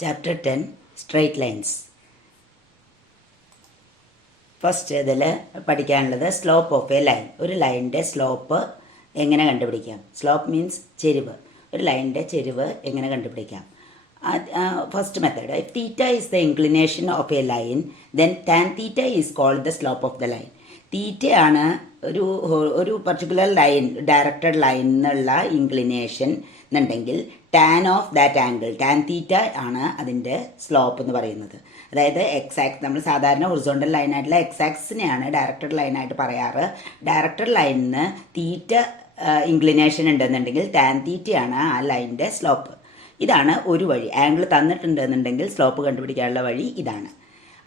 Chapter 10 Straight Lines. First ഇതിൽ പഠിക്കാനുള്ളത് slope of a line. ഒരു ലൈനിൻ്റെ സ്ലോപ്പ് എങ്ങനെ കണ്ടുപിടിക്കാം? സ്ലോപ്പ് മീൻസ് ചെരിവ്. ഒരു ലൈനിൻ്റെ ചെരിവ് എങ്ങനെ കണ്ടുപിടിക്കാം? First method, if theta is the inclination of a line then tan theta is called the slope of the line. തീറ്റയാണ് ഒരു പർട്ടിക്കുലർ ലൈൻ, ഡയറക്റ്റഡ് ലൈൻ എന്നുള്ള ഇൻക്ലിനേഷൻ എന്നുണ്ടെങ്കിൽ tan of that angle, tan theta ആണ് അതിൻ്റെ slope എന്ന് പറയുന്നത്. അതായത് എക്സാക്സ്, നമ്മൾ സാധാരണ ഹൊറിസോണ്ടൽ ലൈനായിട്ടുള്ള എക്സാക്സിനെയാണ് ഡയറക്റ്റഡ് ലൈനായിട്ട് പറയാറ്. ഡയറക്റ്റഡ് ലൈനിന് തീറ്റ ഇൻക്ലിനേഷൻ ഉണ്ടെന്നുണ്ടെങ്കിൽ ടാൻ തീറ്റയാണ് ആ ലൈനിൻ്റെ സ്ലോപ്പ്. ഇതാണ് ഒരു വഴി. ആംഗിൾ തന്നിട്ടുണ്ടെന്നുണ്ടെങ്കിൽ സ്ലോപ്പ് കണ്ടുപിടിക്കാനുള്ള വഴി ഇതാണ്.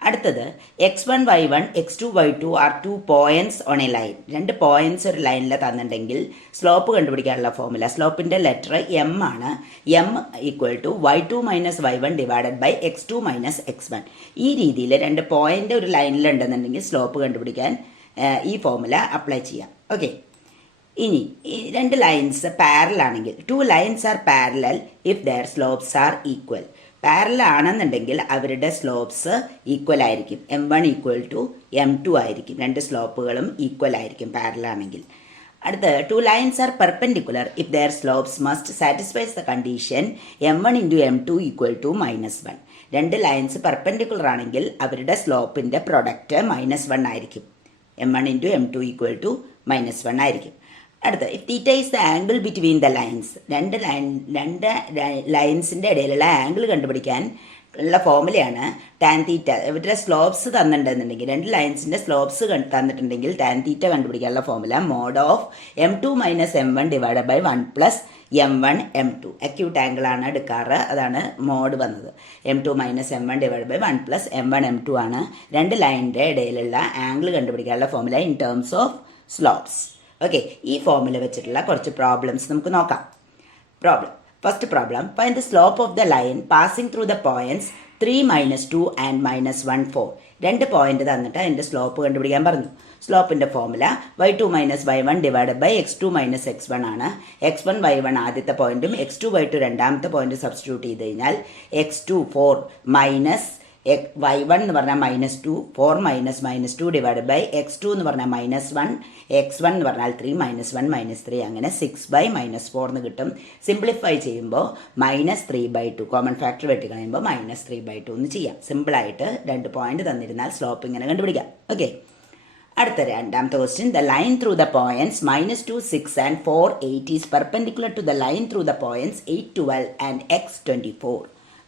അടുത്തത് x1 y1 x2 y2 are 2 points on a line. 2 points ഒരു ലൈനിൽ തന്നിട്ടുണ്ടെങ്കിൽ സ്ലോപ്പ് കണ്ടുപിടിക്കാനുള്ള ഫോർമുല, സ്ലോപ്പിൻ്റെ ലെറ്റർ m ആണ്. m equal to y2 minus y1 divided by x2 minus x1. ഈ രീതിയിൽ 2 പോയിന്റ് ഒരു ലൈനിൽ ഉണ്ടെന്നുണ്ടെങ്കിൽ സ്ലോപ്പ് കണ്ടുപിടിക്കാൻ ഈ ഫോർമുല അപ്ലൈ ചെയ്യാം. ഓക്കെ, ഇനി ഈ 2 ലൈൻസ് പാരലൽ ആണെങ്കിൽ, 2 lines are parallel if their slopes are equal. Parallel ആണെന്നുണ്ടെങ്കിൽ അവരുടെ സ്ലോപ്സ് ഈക്വൽ ആയിരിക്കും. m1 ഈക്വൽ ടു m2 ആയിരിക്കും. 2 സ്ലോപ്പുകളും ഈക്വൽ ആയിരിക്കും പാരലൽ ആണെങ്കിൽ. അടുത്ത് 2 lines are perpendicular if their slopes must satisfies the condition m1 into m2 equal to -1. 2 lines perpendicular ആണെങ്കിൽ അവരുടെ സ്ലോപ്പിൻ്റെ product -1 ആയിരിക്കും. m1 into m2 equal to -1 ആയിരിക്കും. അടുത്ത, if theta is the angle between the lines. രണ്ട് ലൈൻസിൻ്റെ ഇടയിലുള്ള angle കണ്ടുപിടിക്കാൻ ഉള്ള ഫോർമുലയാണ് tan theta. ഇവരുടെ സ്ലോപ്സ് തന്നിട്ടുണ്ടെന്നുണ്ടെങ്കിൽ, 2 ലൈൻസിൻ്റെ സ്ലോപ്സ് തന്നിട്ടുണ്ടെങ്കിൽ ടാൻ തീറ്റ കണ്ടുപിടിക്കാനുള്ള formula mod of m2 minus m1 divide by 1 plus m1 m2. Acute angle ആണ് എടുക്കാറ്, അതാണ് മോഡ് വന്നത്. m2 minus m1 divide by 1 plus m1 m2 ആണ് 2 ലൈനിൻ്റെ ഇടയിലുള്ള ആംഗിൾ കണ്ടുപിടിക്കാനുള്ള formula in terms of slopes. Okay, ഈ ഫോർമുല വെച്ചിട്ടുള്ള കുറച്ച് പ്രോബ്ലംസ് നമുക്ക് നോക്കാം. First problem, find the slope of the line passing through the points 3, -2 and -1, 4. 2 point തന്നിട്ട് അതിൻ്റെ സ്ലോപ്പ് കണ്ടുപിടിക്കാൻ പറഞ്ഞു. സ്ലോപ്പിൻ്റെ formula y2 minus y1 divided by x2 minus x1 ആണ്. x1 y1 ആദ്യത്തെ പോയിന്റും x2 y2 രണ്ടാമത്തെ പോയിന്റ് സബ്സ്റ്റിറ്റ്യൂട്ട് ചെയ്ത് കഴിഞ്ഞാൽ x2 4 മൈനസ് y1 എന്ന് പറഞ്ഞാൽ -2, 4 മൈനസ് -2 ഡിവൈഡ് ബൈ x2 എന്ന് പറഞ്ഞാൽ -1, x1 എന്ന് പറഞ്ഞാൽ 3 -1 -3, അങ്ങനെ 6 -4 എന്ന് കിട്ടും. സിംപ്ലിഫൈ ചെയ്യുമ്പോൾ -3/2, കോമൺ ഫാക്ടർ വെട്ടി കളയുമ്പോൾ -3/2 എന്ന് ചെയ്യാം. സിമ്പിളായിട്ട് 2 പോയിന്റ് തന്നിരുന്നാൽ സ്ലോപ്പ് ഇങ്ങനെ കണ്ടുപിടിക്കാം. ഓക്കെ, അടുത്ത രണ്ടാമത്തെ question, the line through the points -2, 6 and 4, 8 is perpendicular to the line through the points 8, 12 and x, 24.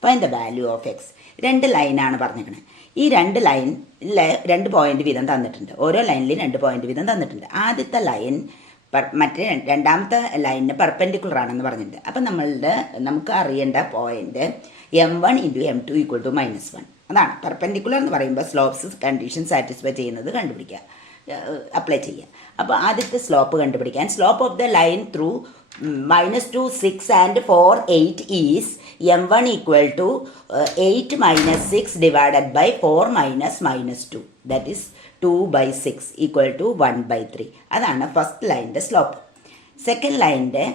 Find the value of x. 2 ലൈനാണ് പറഞ്ഞിരിക്കുന്നത്. ഈ 2 ലൈനിൽ 2 പോയിന്റ് വീതം തന്നിട്ടുണ്ട്. ഓരോ ലൈനിലും 2 പോയിന്റ് വീതം തന്നിട്ടുണ്ട്. ആദ്യത്തെ ലൈൻ രണ്ടാമത്തെ ലൈനിന് പെർപെൻഡിക്കുലർ ആണെന്ന് പറഞ്ഞിട്ടുണ്ട്. അപ്പം നമുക്ക് അറിയേണ്ട point m1 into m2 equal to -1. അതാണ് പെർപെൻഡിക്കുലർ എന്ന് പറയുമ്പോൾ സ്ലോപ്സ് കണ്ടീഷൻ സാറ്റിസ്ഫൈ ചെയ്യുന്നത് കണ്ടുപിടിക്കുക, അപ്ലൈ ചെയ്യുക. അപ്പോൾ ആദ്യത്തെ സ്ലോപ്പ് കണ്ടുപിടിക്കാൻ, slope of the line through -2, 6 and 4, 8 is m1 equal to 8 minus 6 divided by 4 minus -2, that is 2/6 equal to 1/3. അതാണ് ഫസ്റ്റ് ലൈനിൻ്റെ സ്ലോപ്പ്. സെക്കൻഡ് ലൈനിൻ്റെ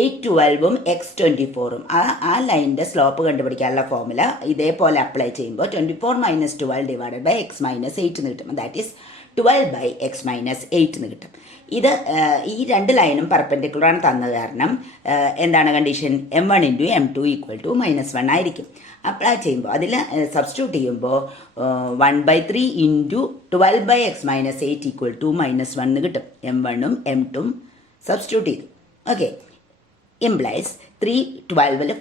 8, 12ഉം x, 24ഉം ആ ലൈനിൻ്റെ സ്ലോപ്പ് കണ്ടുപിടിക്കാനുള്ള ഫോർമുല ഇതേപോലെ അപ്ലൈ ചെയ്യുമ്പോൾ 24 minus 12 divided by x minus 8 എന്ന് കിട്ടും. ദാറ്റ് ഈസ് 12/x മൈനസ് 8 എന്ന് കിട്ടും. ഇത് ഈ 2 ലൈനും പെർപെൻഡിക്കുലർ ആണ് തന്നത് കാരണം എന്താണ് condition? m1 into m2 equal to -1 ആയിരിക്കും. അപ്ലൈ ചെയ്യുമ്പോൾ അതിൽ സബ്സ്റ്റിറ്റ്യൂട്ട് ചെയ്യുമ്പോൾ 1/3 into 12/x minus 8 equal to -1 എന്ന് കിട്ടും. m1ഉം m2ഉം സബ്സ്റ്റിറ്റ്യൂട്ട് ചെയ്തു. ഓക്കെ, ഇംപ്ലൈസ് 3, 12ൽ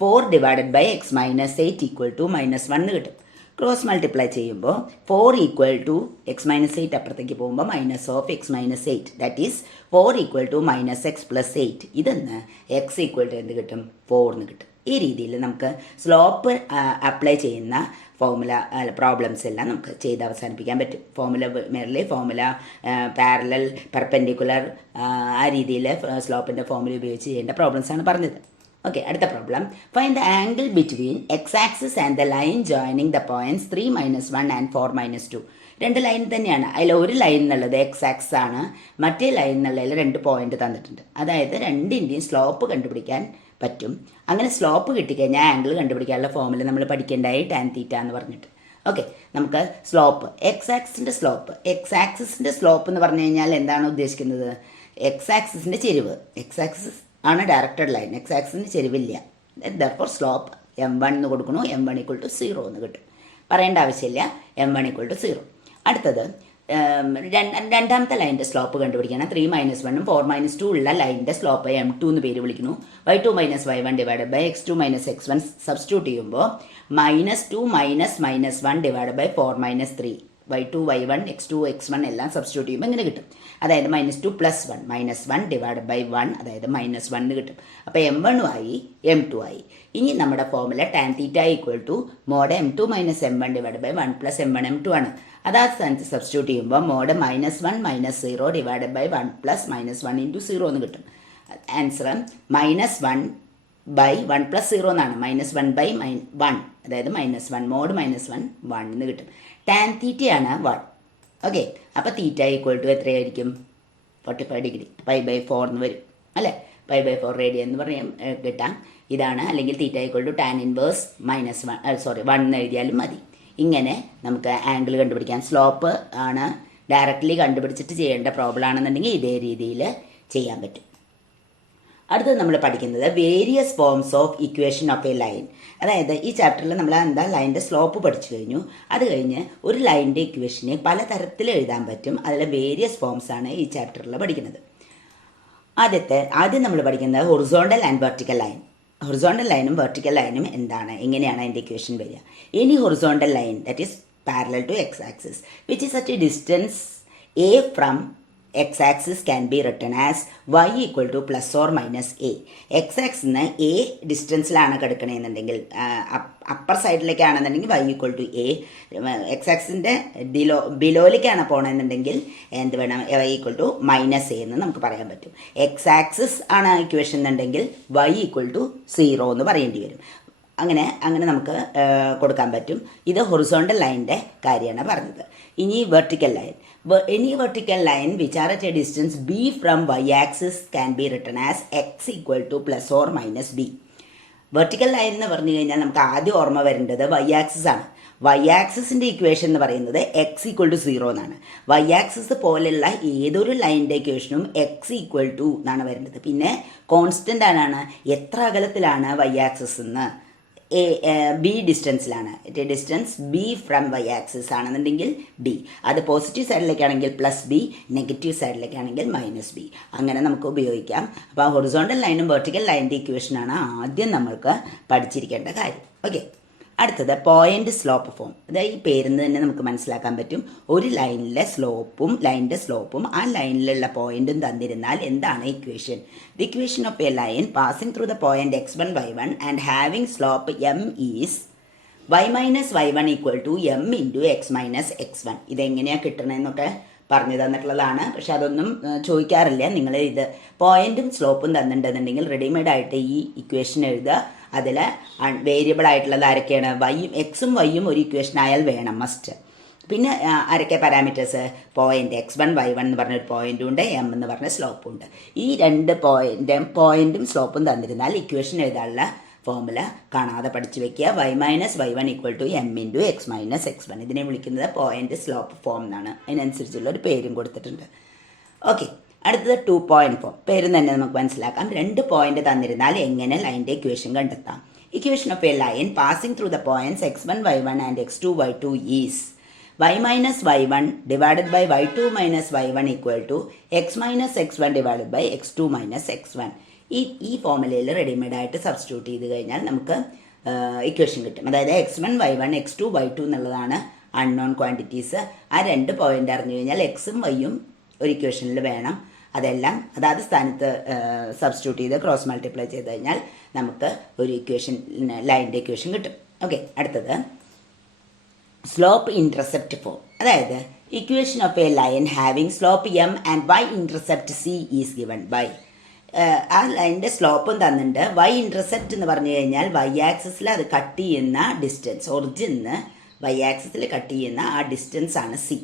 4 divided by x minus 8 equal to -1 എന്ന് കിട്ടും. ക്രോസ് മൾട്ടിപ്ലൈ ചെയ്യുമ്പോൾ 4 ഈക്വൽ ടു x മൈനസ് 8 അപ്പുറത്തേക്ക് പോകുമ്പോൾ minus of x minus 8, that is 4 equal to -x plus 8. ഇതെന്ന് x ഈക്വൽ ടു എന്ത് കിട്ടും? 4 എന്ന് കിട്ടും. ഈ രീതിയിൽ നമുക്ക് സ്ലോപ്പ് അപ്ലൈ ചെയ്യുന്ന ഫോർമുല പ്രോബ്ലംസ് എല്ലാം നമുക്ക് ചെയ്ത് അവസാനിപ്പിക്കാൻ പറ്റും. ഫോർമുല പാരലൽ, പെർപെൻഡിക്കുലർ, ആ രീതിയിൽ സ്ലോപ്പിൻ്റെ ഫോർമുല ഉപയോഗിച്ച് ചെയ്യേണ്ട പ്രോബ്ലംസാണ് പറഞ്ഞത്. ഓക്കെ, അടുത്ത problem, find the angle between X axis and the line joining the points 3, -1 and 4, -2. 2 line തന്നെയാണ്. അതിൽ ഒരു ലൈൻ എന്നുള്ളത് എക്സ് ആക്സ് ആണ്, മറ്റേ ലൈൻ എന്നുള്ളതിൽ 2 പോയിന്റ് തന്നിട്ടുണ്ട്. അതായത് 2ൻ്റെയും സ്ലോപ്പ് കണ്ടുപിടിക്കാൻ പറ്റും. അങ്ങനെ സ്ലോപ്പ് കിട്ടിക്കഴിഞ്ഞാൽ ആംഗിൾ കണ്ടുപിടിക്കാനുള്ള ഫോമുല നമ്മൾ പഠിക്കേണ്ടായി ടാൻ തീറ്റ എന്ന് പറഞ്ഞിട്ട്. ഓക്കെ, നമുക്ക് സ്ലോപ്പ് എക്സ് ആക്സിസിൻ്റെ സ്ലോപ്പ് എന്ന് പറഞ്ഞു കഴിഞ്ഞാൽ എന്താണ് ഉദ്ദേശിക്കുന്നത്? എക്സ് ആക്സിസിൻ്റെ ചെരിവ്. എക്സ് ആക്സിസ് ആണ് ഡയറക്റ്റഡ് ലൈൻ, എക്സ് ആക്സിസിന് ചെരിവില്ല. ദർഫോർ സ്ലോപ്പ് m1 എന്ന് കൊടുക്കണു, m1 = 0 എന്ന് കിട്ടും. പറയേണ്ട ആവശ്യമില്ല, m1 = 0. അടുത്തത് രണ്ടാമത്തെ ലൈനിൻ്റെ സ്ലോപ്പ് കണ്ടുപിടിക്കണം. 3 - 1 4 - 2 ഉള്ള ലൈനിൻ്റെ സ്ലോപ്പ് m2 എന്ന് പേര് വിളിക്കുന്നു. y2 - y1 / x2 - x1 substitute ചെയ്യുമ്പോൾ -2 - -1 / 4 - 3 y2 y1 x2 x1 എല്ലാം സബ്സ്റ്റിറ്റ്യൂട്ട് ചെയ്യുമ്പോൾ ഇങ്ങനെ കിട്ടും. അതായത് -2 + 1 -1 / 1 അതായത് -1 കിട്ടും. അപ്പോൾ m1 ആയി m2 ആയി. ഇനി നമ്മുടെ formula tan θ = mod m2 - m1 / 1 + m1 m2 ആണ്. അതാത് സ്ഥാനത്ത് സബ്സ്റ്റിറ്റ്യൂട്ട് ചെയ്യുമ്പോൾ mod -1 - 0 / 1 + -1 × 0 എന്ന് കിട്ടും. ആൻസർ -1/1 + 0 എന്നാണ്. -1/1 അതായത് -1 mod -1 1 എന്ന് കിട്ടും. ടാൻ തീറ്റയാണ് 1. ഓക്കെ, അപ്പോൾ തീറ്റ = എത്രയായിരിക്കും? 45 ഡിഗ്രി. π/4 എന്ന് വരും അല്ലേ? π/4 റേഡിയൻ എന്ന് പറയാൻ കിട്ടാം. ഇതാണ്. അല്ലെങ്കിൽ തീറ്റ = tan ഇൻവേഴ്സ് -1 എന്ന് എഴുതിയാലും മതി. ഇങ്ങനെ നമുക്ക് ആംഗിൾ കണ്ടുപിടിക്കാൻ. സ്ലോപ്പ് ആണ് ഡയറക്റ്റ്ലി കണ്ടുപിടിച്ചിട്ട് ചെയ്യേണ്ട പ്രോബ്ലം ആണെന്നുണ്ടെങ്കിൽ ഇതേ രീതിയിൽ ചെയ്യാൻ പറ്റും. അടുത്തത് നമ്മൾ പഠിക്കുന്നത് various forms of equation of a line. അതായത് ഈ ചാപ്റ്ററിൽ നമ്മൾ ലൈനിൻ്റെ സ്ലോപ്പ് പഠിച്ചു കഴിഞ്ഞു. അത് കഴിഞ്ഞ് ഒരു ലൈനിൻ്റെ ഇക്വേഷനെ പലതരത്തിൽ എഴുതാൻ പറ്റും. അതിലെ വേരിയസ് ഫോംസ് ആണ് ഈ ചാപ്റ്ററിൽ പഠിക്കുന്നത്. ആദ്യം നമ്മൾ പഠിക്കുന്നത് horizontal and vertical line. Horizontal ലൈനും വെർട്ടിക്കൽ ലൈനും എന്താണ്, എങ്ങനെയാണ് അതിൻ്റെ ഇക്വേഷൻ വരിക? Any horizontal line that is parallel to x axis which is at a distance a from x axis can be written as y = +or - a. X ആക്സിന് a ഡിസ്റ്റൻസിലാണ് കിടക്കണമെന്നുണ്ടെങ്കിൽ upper സൈഡിലേക്കാണെന്നുണ്ടെങ്കിൽ y = a. എക്സ് ആക്സിൻ്റെ ബിലോയിലേക്കാണ് പോകണമെന്നുണ്ടെങ്കിൽ എന്ത് വേണം? y = -a എന്ന് നമുക്ക് പറയാൻ പറ്റും. എക്സ് ആക്സിസ് ആണ് ഇക്വേഷൻ എന്നുണ്ടെങ്കിൽ y = 0 എന്ന് പറയേണ്ടി വരും. അങ്ങനെ നമുക്ക് കൊടുക്കാൻ പറ്റും. ഇത് ഹൊറിസോണ്ടൽ ലൈനിൻ്റെ കാര്യമാണ് പറഞ്ഞത്. ഇനി vertical line. Any vertical line which are at a distance b from y-axis can be written as x = +or - b. Vertical line എന്ന് പറഞ്ഞു കഴിഞ്ഞാൽ നമുക്ക് ആദ്യം ഓർമ്മ വരേണ്ടത് y-ആക്സിസ് ആണ്. y-ആക്സിസിൻ്റെ ഇക്വേഷൻ എന്ന് പറയുന്നത് x = 0 എന്നാണ്. y-ആക്സിസ് പോലെയുള്ള ഏതൊരു ലൈനിൻ്റെ ഇക്വേഷനും x = എന്നാണ് വരുന്നത്. പിന്നെ കോൺസ്റ്റൻ്റ് ആണ് എത്ര അകലത്തിലാണ് y-ആക്സിസ് എന്ന്. ബി ഡിസ്റ്റൻസിലാണ്. Distance B from Y axis ആണെന്നുണ്ടെങ്കിൽ ബി. അത് പോസിറ്റീവ് സൈഡിലേക്കാണെങ്കിൽ +b, നെഗറ്റീവ് സൈഡിലേക്കാണെങ്കിൽ -b. അങ്ങനെ നമുക്ക് ഉപയോഗിക്കാം. അപ്പോൾ ഹൊറിസോണ്ടൽ ലൈനും വെർട്ടിക്കൽ ലൈനിൻ്റെ ഇക്വേഷനാണ് ആദ്യം നമ്മൾക്ക് പഠിച്ചിരിക്കേണ്ട കാര്യം. ഓക്കെ, അടുത്തത് പോയിന്റ് സ്ലോപ്പ് ഫോം. അതായത് ഈ പേരിന്ന് തന്നെ നമുക്ക് മനസ്സിലാക്കാൻ പറ്റും. ഒരു ലൈനിൻ്റെ സ്ലോപ്പും ആ ലൈനിലുള്ള പോയിന്റും തന്നിരുന്നാൽ എന്താണ് equation? The equation of a line passing through the point x1 y1 and having slope m is y - y1 = m × x - x1. ഇതെങ്ങനെയാണ് കിട്ടണമെന്നൊക്കെ പറഞ്ഞു തന്നിട്ടുള്ളതാണ്. പക്ഷെ അതൊന്നും ചോദിക്കാറില്ല. നിങ്ങൾ ഇത് പോയിന്റും സ്ലോപ്പും തന്നിട്ടുണ്ടെന്നുണ്ടെങ്കിൽ റെഡിമെയ്ഡ് ആയിട്ട് ഈ ഇക്വേഷൻ എഴുതുക. അതിൽ വേരിയബിൾ ആയിട്ടുള്ളത് ആരൊക്കെയാണ്? എക്സും വൈയും ഒരു ഇക്വേഷൻ ആയാൽ വേണം, മസ്റ്റ്. പിന്നെ ആരൊക്കെ പാരാമീറ്റേഴ്സ്? പോയിന്റ് x1 y1 എന്ന് പറഞ്ഞൊരു പോയിന്റും ഉണ്ട്, m എന്ന് പറഞ്ഞ സ്ലോപ്പും ഉണ്ട്. ഈ രണ്ട് പോയിന്റും സ്ലോപ്പും തന്നിരുന്നാൽ ഇക്വേഷൻ എഴുതാനുള്ള ഫോമുല കാണാതെ പഠിച്ചു വെക്കുക. y - y1 = m × x - x1. ഇതിനെ വിളിക്കുന്നത് പോയിന്റ് സ്ലോപ്പ് ഫോം എന്നാണ്. അതിനനുസരിച്ചുള്ള ഒരു പേരും കൊടുത്തിട്ടുണ്ട്. ഓക്കെ, അടുത്തത് 2 പോയിന്റ് ഫോം. പേരും തന്നെ നമുക്ക് മനസ്സിലാക്കാം. 2 പോയിന്റ് തന്നിരുന്നാൽ എങ്ങനെ ലൈനിൻ്റെ ഇക്വേഷൻ കണ്ടെത്താം? Equation of a line passing through the points x1 y1 and x2 y2 is y - y1 / y2 - y1 = x - x1 / x2 - x1. ഈ ഫോമുലയിൽ റെഡിമെയ്ഡ് ആയിട്ട് സബ്സ്റ്റിറ്റ്യൂട്ട് ചെയ്ത് കഴിഞ്ഞാൽ നമുക്ക് ഇക്വേഷൻ കിട്ടും. അതായത് x1 y1 x2 y2 എന്നുള്ളതാണ് അൺനോൺ ക്വാണ്ടിറ്റീസ്. ആ 2 point അറിഞ്ഞു കഴിഞ്ഞാൽ എക്സും വൈയും ഒരു ഇക്വേഷനിൽ വേണം. അതെല്ലാം അതാത് സ്ഥാനത്ത് സബ്സ്റ്റിറ്റ്യൂട്ട് ചെയ്ത് ക്രോസ് മൾട്ടിപ്ലൈ ചെയ്ത് കഴിഞ്ഞാൽ നമുക്ക് ഒരു ഇക്വേഷൻ, ലൈനിൻ്റെ ഇക്വേഷൻ കിട്ടും. ഓക്കെ, അടുത്തത് സ്ലോപ്പ് ഇൻ്റർസെപ്റ്റ് ഫോം. അതായത് equation of a line having slope m and y intercept c is given by. ആ ലൈനിൻ്റെ സ്ലോപ്പും തന്നിട്ടുണ്ട്. y ഇൻ്റർസെപ്റ്റ് എന്ന് പറഞ്ഞു കഴിഞ്ഞാൽ y ആക്സിസിൽ അത് കട്ട് ചെയ്യുന്ന ഡിസ്റ്റൻസ്, ഒറിജിന് y ആക്സിസിൽ കട്ട് ചെയ്യുന്ന ആ ഡിസ്റ്റൻസ് ആണ് c.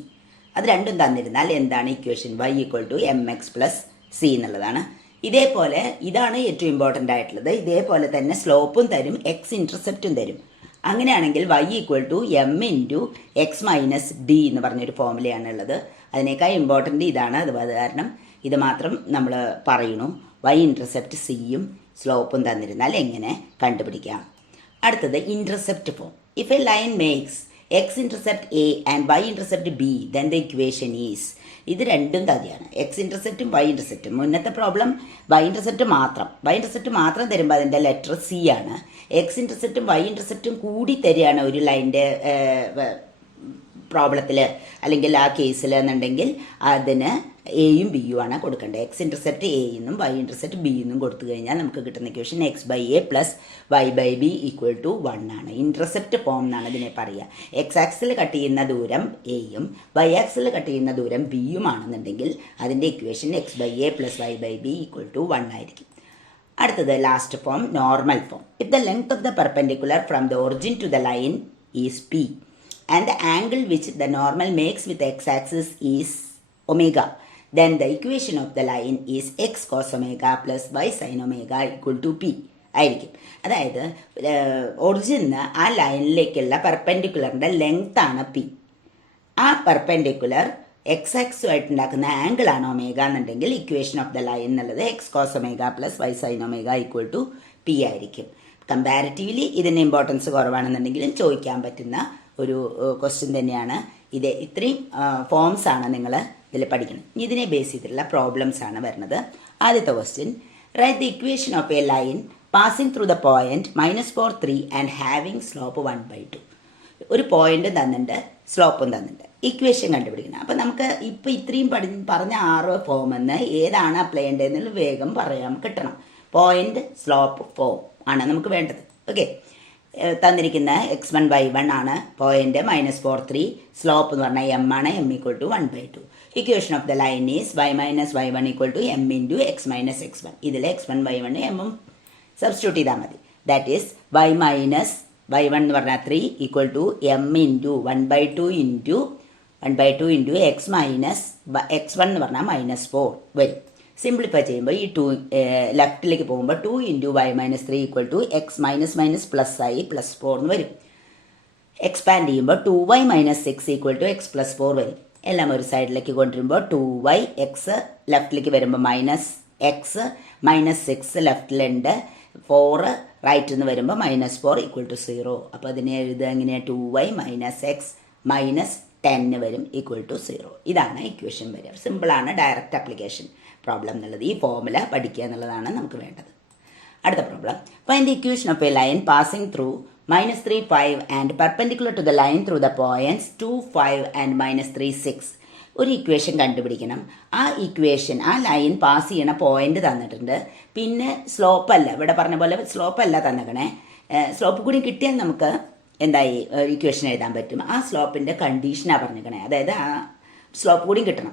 അത് രണ്ടും തന്നിരുന്നാൽ എന്താണ് ഇക്വേഷൻ? y = mx + c എന്നുള്ളതാണ് ഇതേപോലെ ഇതാണ് ഏറ്റവും ഇമ്പോർട്ടൻ്റ് ആയിട്ടുള്ളത്. ഇതേപോലെ തന്നെ സ്ലോപ്പും തരും, എക്സ് ഇൻ്റർസെപ്റ്റും തരും. അങ്ങനെയാണെങ്കിൽ y equal to m into x minus d എന്ന് പറഞ്ഞൊരു ഫോമുലയാണ് ഉള്ളത്. അതിനേക്കാൾ ഇമ്പോർട്ടൻ്റ് ഇതാണ്. അത് കാരണം ഇത് മാത്രം നമ്മൾ പറയണു. y ഇൻ്റർസെപ്റ്റ് സിയും സ്ലോപ്പും തന്നിരുന്നാൽ എങ്ങനെ കണ്ടുപിടിക്കാം. അടുത്തത് intercept form. If A line makes X intercept A and y intercept B then the equation is. ഇത് രണ്ടും തന്നെയാണ്, എക്സ് ഇൻ്റർസെപ്റ്റും y ഇൻ്റർസെപ്റ്റും. മുന്നത്തെ പ്രോബ്ലം y ഇൻ്റർസെപ്റ്റ് മാത്രം തരുമ്പോൾ അതിൻ്റെ ലെറ്റർ സി ആണ്. എക്സ് ഇൻ്റർസെപ്റ്റും y ഇൻ്റർസെപ്റ്റും കൂടി തരികയാണ് ഒരു ലൈൻ്റെ പ്രോബ്ലത്തിൽ അല്ലെങ്കിൽ ആ കേസിൽ എന്നുണ്ടെങ്കിൽ അതിന് എയും ബിയും ആണ് കൊടുക്കേണ്ടത്. എക്സ് ഇൻ്റർസെപ്റ്റ് എ എന്നും y ഇൻ്റർസെപ്റ്റ് ബി എന്നും കൊടുത്തു കഴിഞ്ഞാൽ നമുക്ക് കിട്ടുന്ന equation x by a plus y by b equal to 1 ആണ്. ഇൻ്റർസെപ്റ്റ് ഫോം എന്നാണ് ഇതിനെ പറയുക. എക്സ് ആക്സിൽ കട്ട് ചെയ്യുന്ന ദൂരം എയും y ആക്സിൽ കട്ട് ചെയ്യുന്ന ദൂരം ബിയും ആണെന്നുണ്ടെങ്കിൽ അതിൻ്റെ equation x by a plus y by b equal to 1 ആയിരിക്കും. അടുത്തത് last form, normal form. If the length of the perpendicular from the origin to the line is p and the angle which the normal makes with the x-axis is omega, then the equation of the line is x cos omega plus y sin omega equal to p ആയിരിക്കും. അതായത് ഒറിജിന് ആ ലൈനിലേക്കുള്ള പെർപെൻഡിക്കുലറിൻ്റെ length ആണ് p. ആ perpendicular x ആക്സുമായിട്ട് ഉണ്ടാക്കുന്ന ആംഗിളാണ് ഒമേഗ എന്നുണ്ടെങ്കിൽ ഇക്വേഷൻ ഓഫ് ദ ലൈൻ എന്നുള്ളത് x cos omega plus y sine omega equal to p ആയിരിക്കും. കമ്പാരിറ്റീവ്ലി ഇതിന് ഇമ്പോർട്ടൻസ് കുറവാണെന്നുണ്ടെങ്കിലും ചോദിക്കാൻ പറ്റുന്ന ഒരു ക്വസ്റ്റ്യൻ തന്നെയാണ് ഇത്. ഇത്രയും ഫോംസ് ആണ് നിങ്ങൾ ഇതിൽ പഠിക്കണം. ഇതിനെ ബേസ് ചെയ്തിട്ടുള്ള പ്രോബ്ലംസ് ആണ് വരുന്നത്. ആദ്യത്തെ question, write the equation of a line passing through the point -4 and having slope 1/2. ഒരു പോയിന്റും തന്നിട്ടുണ്ട്, സ്ലോപ്പും തന്നിട്ടുണ്ട്. ഇക്വേഷൻ കണ്ടുപിടിക്കണം. അപ്പം നമുക്ക് ഇപ്പോൾ ഇത്രയും പറഞ്ഞ 6 ഫോമെന്ന് ഏതാണ് അപ്ലൈ ചെയ്യേണ്ടതെന്നുള്ള വേഗം പറയാൻ കിട്ടണം. പോയിന്റ്, സ്ലോപ്പ്, ഫോം ആണ് നമുക്ക് വേണ്ടത്. ഓക്കെ, തന്നിരിക്കുന്ന x1 y1 ആണ് പോയിന്റ്, -4 സ്ലോപ്പ് എന്ന് പറഞ്ഞാൽ എം ആണ്, m equal to 1/2. Equation of the line is y minus y1 equal to m into x minus x1. ഇതിൽ x1 y1 എമ്മും സബ്സ്റ്റിറ്റ്യൂട്ട് ചെയ്താൽ മതി. That is y minus y1 എന്ന് പറഞ്ഞാൽ 3 equal to m into 1/2 into x minus x1 എന്ന് പറഞ്ഞാൽ -4 വരും. Simplify ചെയ്യുമ്പോൾ ഈ 2 ലെഫ്റ്റിലേക്ക് പോകുമ്പോൾ 2 into y minus 3 equal to x minus plus ആയി +4 എന്ന് വരും. എക്സ്പാൻഡ് ചെയ്യുമ്പോൾ 2y minus 6 equal to x plus 4 വരും. എല്ലാം ഒരു സൈഡിലേക്ക് കൊണ്ടുവരുമ്പോൾ 2y എക്സ് ലെഫ്റ്റിലേക്ക് വരുമ്പോൾ -x -6 ലെഫ്റ്റിലുണ്ട്, 4 റൈറ്റിൽ നിന്ന് വരുമ്പോൾ -4 ഈക്വൽ ടു 0. അപ്പോൾ അതിനെ എഴുതുക എങ്ങനെയാണ്? 2y മൈനസ് എക്സ് -10 വരും ഈക്വൽ ടു 0. ഇതാണ് ഇക്വേഷൻ വരിക. സിമ്പിളാണ്, ഡയറക്റ്റ് ആപ്ലിക്കേഷൻ പ്രോബ്ലം എന്നുള്ളത്. ഈ ഫോമുല പഠിക്കുക എന്നുള്ളതാണ് നമുക്ക് വേണ്ടത്. അടുത്ത problem, find the equation of a line passing through -3 5 and perpendicular to the line through the points 2 5 and -3 6. ഒരു ഇക്വേഷൻ കണ്ടുപിടിക്കണം. ആ ഇക്വേഷൻ, ആ ലൈൻ പാസ് ചെയ്യണ പോയിന്റ് തന്നിട്ടുണ്ട്. പിന്നെ സ്ലോപ്പല്ല, ഇവിടെ പറഞ്ഞ പോലെ സ്ലോപ്പല്ല തന്നിക്കണേ. സ്ലോപ്പ് കൂടി കിട്ടിയാൽ നമുക്ക് എന്തായി ഇക്വേഷൻ എഴുതാൻ പറ്റും. ആ സ്ലോപ്പിൻ്റെ കണ്ടീഷനാണ് പറഞ്ഞിരിക്കണേ. അതായത് ആ സ്ലോപ്പ് കൂടി കിട്ടണം.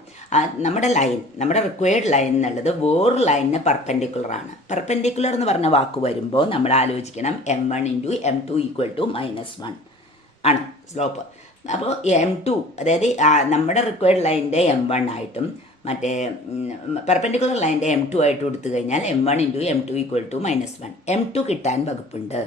നമ്മുടെ ലൈൻ, നമ്മുടെ റിക്വയർഡ് ലൈൻ എന്നുള്ളത് വേറൊരു ലൈനിന് പെർപെൻഡിക്കുലർ ആണ്. പെർപെൻഡിക്കുലർ എന്ന് പറഞ്ഞ വാക്ക് വരുമ്പോൾ നമ്മൾ ആലോചിക്കണം m1 into m2 equal to -1 ആണ് സ്ലോപ്പ്. അപ്പോൾ m2 അതായത് നമ്മുടെ റിക്വയർഡ് ലൈനിൻ്റെ m1 ആയിട്ടും മറ്റേ പെർപെൻഡിക്കുലർ ലൈനിൻ്റെ m2 ആയിട്ടും എടുത്തു കഴിഞ്ഞാൽ m1 into m2 equal to -1. m2 കിട്ടാൻ വകുപ്പുണ്ട്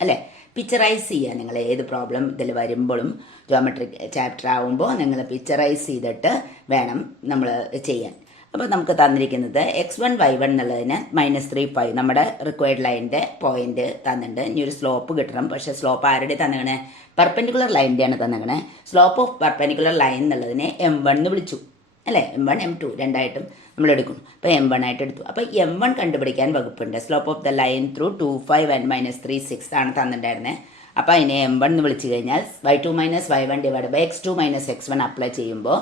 അല്ലേ? പിക്ചറൈസ് ചെയ്യുക. നിങ്ങൾ ഏത് പ്രോബ്ലം ഇതിൽ വരുമ്പോഴും ജോമെട്രിക് ചാപ്റ്റർ ആകുമ്പോൾ നിങ്ങൾ പിക്ചറൈസ് ചെയ്തിട്ട് വേണം നമ്മൾ ചെയ്യാൻ. അപ്പോൾ നമുക്ക് തന്നിരിക്കുന്നത് x1 y1 എന്നുള്ളതിന് -3 5 നമ്മുടെ റിക്വയർഡ് ലൈനിൻ്റെ പോയിന്റ് തന്നിട്ടുണ്ട്. ഇനി ഒരു സ്ലോപ്പ് കിട്ടണം. പക്ഷേ സ്ലോപ്പ് ആരുടെ തന്നിക്കണേ? പെർപെൻഡിക്കുലർ ലൈനിൻ്റെയാണ് തന്നിക്കണേ. സ്ലോപ്പ് ഓഫ് പെർപെൻഡിക്കുലർ ലൈൻ എന്നുള്ളതിനെ m1 എന്ന് വിളിച്ചു അല്ലേ? m1 m2 രണ്ടായിട്ടും നമ്മൾ എടുക്കുന്നു. അപ്പോൾ m1 ആയിട്ട് എടുത്തു. അപ്പോൾ m1 കണ്ടുപിടിക്കാൻ വകുപ്പുണ്ട്. Slope of the line through 2 5 and -3 6 ആണ് തന്നിട്ടുണ്ടായിരുന്നത്. അപ്പോൾ അതിനെ m1 എന്ന് വിളിച്ചു കഴിഞ്ഞാൽ y2 minus y1 divide by x2 minus x1 apply ചെയ്യുമ്പോൾ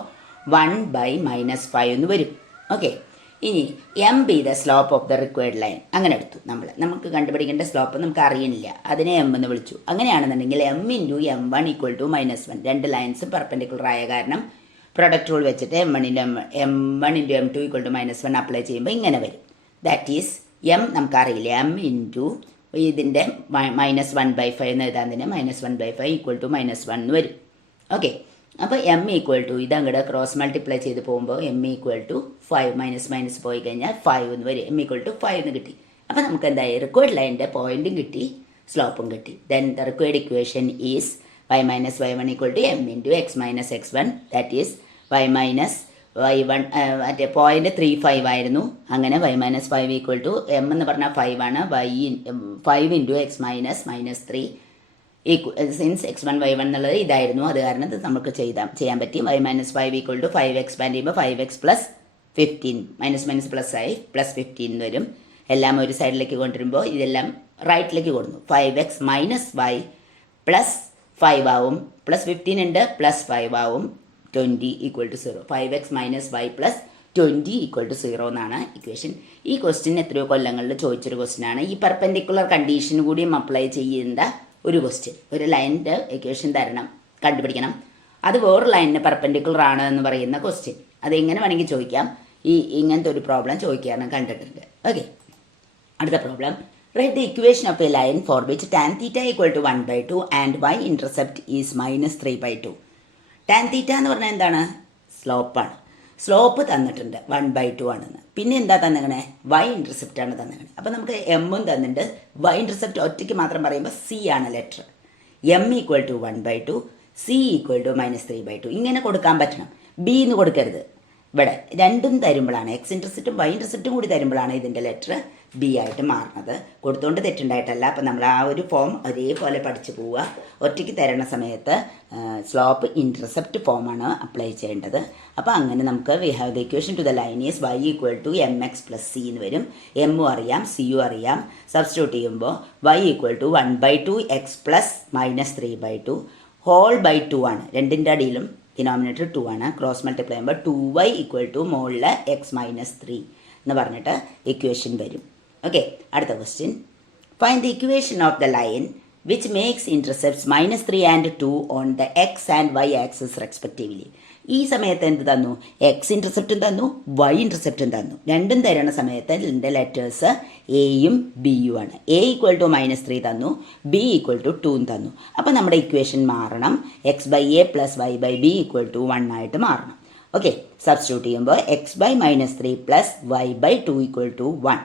1/-5 എന്ന് വരും. ഓക്കെ, ഇനി m be the slope of the required line അങ്ങനെ എടുത്തു. നമുക്ക് കണ്ടുപിടിക്കേണ്ട സ്ലോപ്പ് നമുക്ക് അറിയുന്നില്ല, അതിനെ എം എന്ന് വിളിച്ചു. അങ്ങനെയാണെന്നുണ്ടെങ്കിൽ M into m1 equal to -1. രണ്ട് ലൈൻസും പെർപെൻഡിക്കുലർ ആയ കാരണം പ്രൊഡക്റ്റ് റൂൾ വെച്ചിട്ട് m1 into m2 equal to -1 apply ചെയ്യുമ്പോൾ ഇങ്ങനെ വരും. ദാറ്റ് ഈസ് എം നമുക്കറിയില്ല, എം ഇൻറ്റു ഇതിൻ്റെ -1/5 എന്ന് എഴുതാൻ തന്നെ -1/5 ഈക്വൽ ടു -1 എന്ന് വരും. ഓക്കെ, അപ്പോൾ എം ഈക്വൽ ടു ഇതങ്ങടെ ക്രോസ് മൾട്ടിപ്ലൈ ചെയ്ത് പോകുമ്പോൾ M equal to 5 minus minus പോയി കഴിഞ്ഞാൽ 5 എന്ന് വരും. എം ഈക്വൽ ടു 5 എന്ന് കിട്ടി. അപ്പോൾ നമുക്ക് എന്തായി റിക്വയർഡ് ലൈനിൻ്റെ പോയിന്റും കിട്ടി, സ്ലോപ്പും കിട്ടി. Then the required equation is y minus y1 equal to m into x minus x1 that is y minus y1 മറ്റേ 0.35 ആയിരുന്നു. അങ്ങനെ y minus 5 equal to m എന്ന് പറഞ്ഞാൽ 5 ആണ്. 5 into x minus 3 since x1 y1 എന്നുള്ളത് ഇതായിരുന്നു, അത് കാരണം ഇത് നമുക്ക് ചെയ്യാൻ പറ്റി. y minus 5 equal to 5 expand ചെയ്യുമ്പോൾ 5x plus 15 minus minus plus ആയി പ്ലസ് 15 വരും. എല്ലാം ഒരു സൈഡിലേക്ക് കൊണ്ടുവരുമ്പോൾ ഇതെല്ലാം റൈറ്റിലേക്ക് കൊടുന്നു. 5x മൈനസ് y പ്ലസ് 5 ആവും, പ്ലസ് 15 ഉണ്ട്, പ്ലസ് 5 ആവും, 20 equal to 0. 5x minus y plus 20 equal to 0 എന്നാണ് ഇക്വേഷൻ. ഈ ക്വസ്റ്റ്യൻ എത്രയോ കൊല്ലങ്ങളിൽ ചോദിച്ചൊരു ക്വസ്റ്റ്യൻ ആണ്. ഈ പെർപെൻഡിക്കുലർ കണ്ടീഷൻ കൂടിയും അപ്ലൈ ചെയ്യേണ്ട ഒരു ക്വസ്റ്റ്യൻ. ഒരു ലൈനിൻ്റെ ഇക്വേഷൻ കണ്ടുപിടിക്കണം, അത് വേറൊരു ലൈനിന് പെർപെൻഡിക്കുലർ ആണ് എന്ന് പറയുന്ന ക്വസ്റ്റ്യൻ. അത് എങ്ങനെ വേണമെങ്കിൽ ചോദിക്കാം. ഇങ്ങനത്തെ ഒരു പ്രോബ്ലം ചോദിക്കാനും കണ്ടിട്ടുണ്ട്. ഓക്കെ, അടുത്ത problem. Write the equation of a line for which tan theta equal to 1/2 and y intercept is minus 3/2. Tan theta എന്ന് പറഞ്ഞാൽ എന്താണ്? സ്ലോപ്പാണ്. സ്ലോപ്പ് തന്നിട്ടുണ്ട് 1/2 ആണെന്ന്. പിന്നെ എന്താ തന്നിക്കണേ? y ഇന്റർസെപ്റ്റ് ആണ് തന്നിക്കണേ. അപ്പോൾ നമുക്ക് എമ്മും തന്നിട്ടുണ്ട്. y ഇന്റർസെപ്റ്റ് ഒറ്റയ്ക്ക് മാത്രം പറയുമ്പോൾ c ആണ് letter. m equal to 1/2, c equal to minus 3/2 ഇങ്ങനെ കൊടുക്കാൻ പറ്റണം. b എന്ന് കൊടുക്കരുത്. ഇവിടെ രണ്ടും തരുമ്പോഴാണ്, എക്സ് ഇന്റർസെപ്റ്റും y ഇന്റർസെപ്റ്റും കൂടി തരുമ്പോഴാണ് ഇതിൻ്റെ ലെറ്റർ ബി ആയിട്ട് മാറുന്നത്. കൊടുത്തുകൊണ്ട് തെറ്റുണ്ടായിട്ടല്ല. അപ്പം നമ്മൾ ആ ഒരു ഫോം ഒരേപോലെ പഠിച്ചു പോവുക. ഒറ്റയ്ക്ക് തരണ സമയത്ത് സ്ലോപ്പ് ഇന്റർസെപ്റ്റ് ഫോമാണ് അപ്ലൈ ചെയ്യേണ്ടത്. അപ്പോൾ അങ്ങനെ നമുക്ക് we have the equation to the line is y equal to m x plus c എന്ന് വരും. എമ്മും അറിയാം, സിയും അറിയാം. സബ്സ്റ്റിറ്റ്യൂട്ട് ചെയ്യുമ്പോൾ y ഈക്വൽ ടു 1/2 എക്സ് പ്ലസ് മൈനസ് 3/2 ഹോൾ ബൈ 2 ആണ്. രണ്ടിൻ്റെ അടിയിലും ഡിനോമിനേറ്റർ 2 ആണ്. ക്രോസ് മൾട്ടിപ്ലൈ ചെയ്യുമ്പോൾ 2y ഈക്വൽ ടു മുകളിൽ എക്സ് മൈനസ് 3 എന്ന് പറഞ്ഞിട്ട് ഇക്വേഷൻ വരും. ഓക്കെ, അടുത്ത question. Find the equation of the line which makes intercepts -3 and 2 on the x and y axis respectively. ഈ സമയത്ത് എന്ത് തന്നു? എക്സ് ഇന്റർസെപ്റ്റും തന്നു, വൈ ഇന്റർസെപ്റ്റും തന്നു. രണ്ടും തരുന്ന സമയത്ത് ഇതിൻ്റെ ലെറ്റേഴ്സ് എയും ബിയും ആണ്. എ ഈക്വൽ ടു -3 തന്നു, ബി ഈക്വൽ ടു 2 തന്നു. അപ്പോൾ നമ്മുടെ ഇക്വേഷൻ മാറണം. x/a plus y/b equal to 1 ആയിട്ട് മാറണം. ഓക്കെ, സബ്സ്റ്റിറ്റ്യൂട്ട് ചെയ്യുമ്പോൾ x/-3 plus y/2 equal to 1.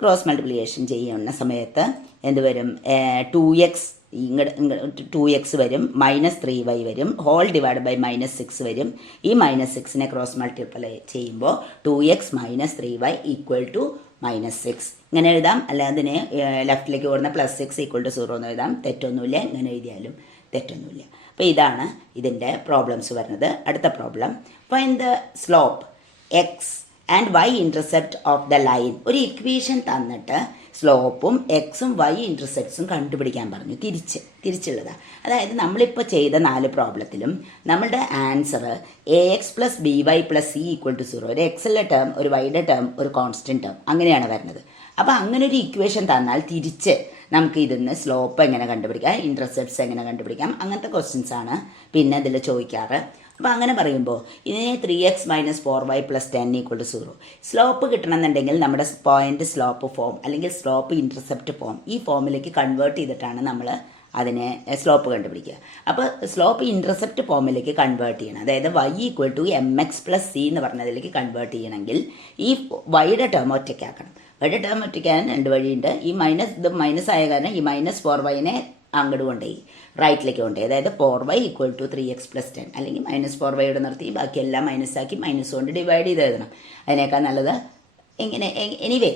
Cross multiplication ചെയ്യുന്ന സമയത്ത് എന്ത് വരും? 2x ഇങ്ങോട്ട് 2x വരും, -3y വരും, ഹോൾ ഡിവൈഡ് ബൈ -6 വരും. ഈ -6നെ ക്രോസ് മൾട്ടിപ്ലൈ ചെയ്യുമ്പോൾ 2x - 3y ഈക്വൽ ടു -6 ഇങ്ങനെ എഴുതാം. അല്ലാതെ അതിനെ ലെഫ്റ്റിലേക്ക് കൊടുക്കുന്ന +6 ഈക്വൽ ടു 0 എന്ന് എഴുതാം. തെറ്റൊന്നുമില്ല, ഇങ്ങനെ എഴുതിയാലും തെറ്റൊന്നുമില്ല. അപ്പോൾ ഇതാണ് ഇതിൻ്റെ പ്രോബ്ലംസ് വരുന്നത്. അടുത്ത problem. Find the slope x and y intercept of the line. ഒരു തന്നിട്ട് സ്ലോപ്പും എക്സും വൈ ഇന്റർസെപ്റ്റ്സും കണ്ടുപിടിക്കാൻ പറഞ്ഞു. തിരിച്ചുള്ളതാണ്. അതായത് നമ്മളിപ്പോൾ ചെയ്ത 4 പ്രോബ്ലത്തിലും നമ്മളുടെ answer ax plus by plus c equal to 0. ഒരു എക്സിലെ ടേം, ഒരു വൈയുടെ ടേം, ഒരു കോൺസ്റ്റന്റ് ടേം, അങ്ങനെയാണ് വരുന്നത്. അപ്പോൾ അങ്ങനെ ഒരു ഇക്വേഷൻ തന്നാൽ തിരിച്ച് നമുക്ക് ഇതിന്ന് സ്ലോപ്പ് എങ്ങനെ കണ്ടുപിടിക്കാം, ഇന്റർസെപ്റ്റ്സ് എങ്ങനെ കണ്ടുപിടിക്കാം, അങ്ങനത്തെ ക്വസ്റ്റ്യൻസ് ആണ് പിന്നെ ഇതിൽ ചോദിക്കാറ്. അപ്പോൾ അങ്ങനെ പറയുമ്പോൾ ഇതിനെ 3x - 4y + 10 equal to 0. Slope കിട്ടണമെന്നുണ്ടെങ്കിൽ നമ്മുടെ പോയിന്റ് സ്ലോപ്പ് ഫോം അല്ലെങ്കിൽ സ്ലോപ്പ് ഇന്റർസെപ്റ്റ് ഫോം, ഈ ഫോമിലേക്ക് കൺവേർട്ട് ചെയ്തിട്ടാണ് നമ്മൾ അതിനെ സ്ലോപ്പ് കണ്ടുപിടിക്കുക. അപ്പോൾ സ്ലോപ്പ് ഇന്റർസെപ്റ്റ് ഫോമിലേക്ക് കൺവേർട്ട് ചെയ്യണം. അതായത് y equal to mx plus c എന്ന് പറഞ്ഞതിലേക്ക് കൺവേർട്ട് ചെയ്യണമെങ്കിൽ ഈ വൈയുടെ ടേം ഒറ്റയ്ക്കാക്കണം. വൈയുടെ ടേം ഒറ്റയ്ക്കാൻ 2 വഴിയുണ്ട്. ഈ മൈനസ് ആയ കാരണം ഈ -4y അങ്ങോട്ട് കൊണ്ടുപോയി റൈറ്റിലേക്ക് കൊണ്ടുപോയി. അതായത് 4y ഈക്വൽ ടു 3x + 10 അല്ലെങ്കിൽ -4y യോടെ നിർത്തി ബാക്കിയെല്ലാം മൈനസാക്കി മൈനസ് കൊണ്ട് ഡിവൈഡ് ചെയ്ത് എഴുതണം. അതിനേക്കാൾ നല്ലത് ഇങ്ങനെ. എനിവേ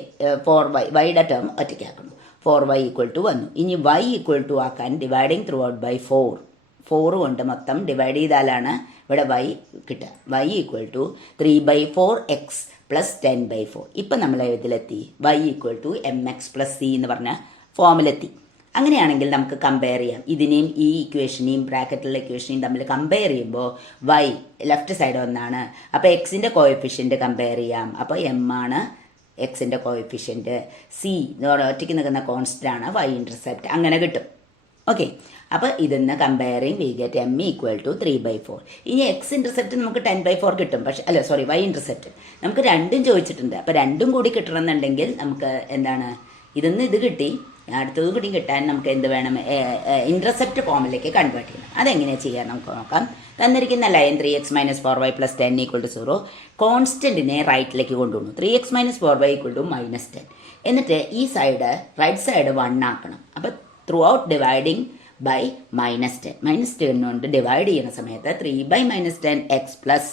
4y വൈയുടെ ടേം ഒറ്റയ്ക്കാക്കണം. 4y ഈക്വൽ ടു വന്നു. ഇനി y ഈക്വൽ ടു ആക്കാൻ ഡിവൈഡിങ് ത്രൂ ഔട്ട് ബൈ 4 കൊണ്ട് മൊത്തം ഡിവൈഡ് ചെയ്താലാണ് ഇവിടെ y കിട്ടുക. y equal to 3/4x plus 10/4. ഇപ്പം നമ്മൾ ഇതിലെത്തി. y equal to mx plus c എന്ന് പറഞ്ഞ ഫോമിലെത്തി. അങ്ങനെയാണെങ്കിൽ നമുക്ക് കമ്പയർ ചെയ്യാം. ഇതിനെയും ഈ ഇക്വേഷനെയും ബ്രാക്കറ്റിലുള്ള ഇക്വേഷനെയും തമ്മിൽ കമ്പയർ ചെയ്യുമ്പോൾ y ലെഫ്റ്റ് സൈഡ് ഒന്നാണ്. അപ്പോൾ എക്സിൻ്റെ കോഎഫിഷ്യൻറ്റ് കമ്പയർ ചെയ്യാം. അപ്പോൾ m ആണ് എക്സിൻ്റെ കോഎഫിഷ്യൻറ്റ്, c ഒറ്റയ്ക്ക് നിൽക്കുന്ന കോൺസ്റ്റൻ്റ് ആണ്, y ഇന്റർസെപ്റ്റ്, അങ്ങനെ കിട്ടും. ഓക്കെ, അപ്പോൾ ഇതിന്ന് comparing we get m equal to 3/4. ഇനി എക്സ് ഇന്റർസെപ്റ്റ് നമുക്ക് 10/4 കിട്ടും. പക്ഷേ y ഇന്റർസെപ്റ്റ് നമുക്ക് രണ്ടും ചോദിച്ചിട്ടുണ്ട്. അപ്പോൾ രണ്ടും കൂടി കിട്ടണമെന്നുണ്ടെങ്കിൽ നമുക്ക് എന്താണ്, ഇതിന്ന് ഇത് കിട്ടി, അടുത്തത് കൂടി കിട്ടാൻ നമുക്ക് എന്ത് വേണം, ഇൻ്റർസെപ്റ്റ് ഫോമിലേക്ക് കൺവേർട്ട് ചെയ്യണം. അതെങ്ങനെയാണ് ചെയ്യാൻ നമുക്ക് നോക്കാം. തന്നിരിക്കുന്ന ലൈൻ 3x-4y+10 = 0 കോൺസ്റ്റൻറ്റിനെ റൈറ്റിലേക്ക് കൊണ്ടുപോകുന്നു. 3x-4y = -10. എന്നിട്ട് ഈ സൈഡ് റൈറ്റ് സൈഡ് 1 ആക്കണം. അപ്പോൾ ത്രൂ ഔട്ട് ഡിവൈഡിങ് ബൈ -10 -10 കൊണ്ട് ഡിവൈഡ് ചെയ്യുന്ന സമയത്ത് 3/-10x പ്ലസ്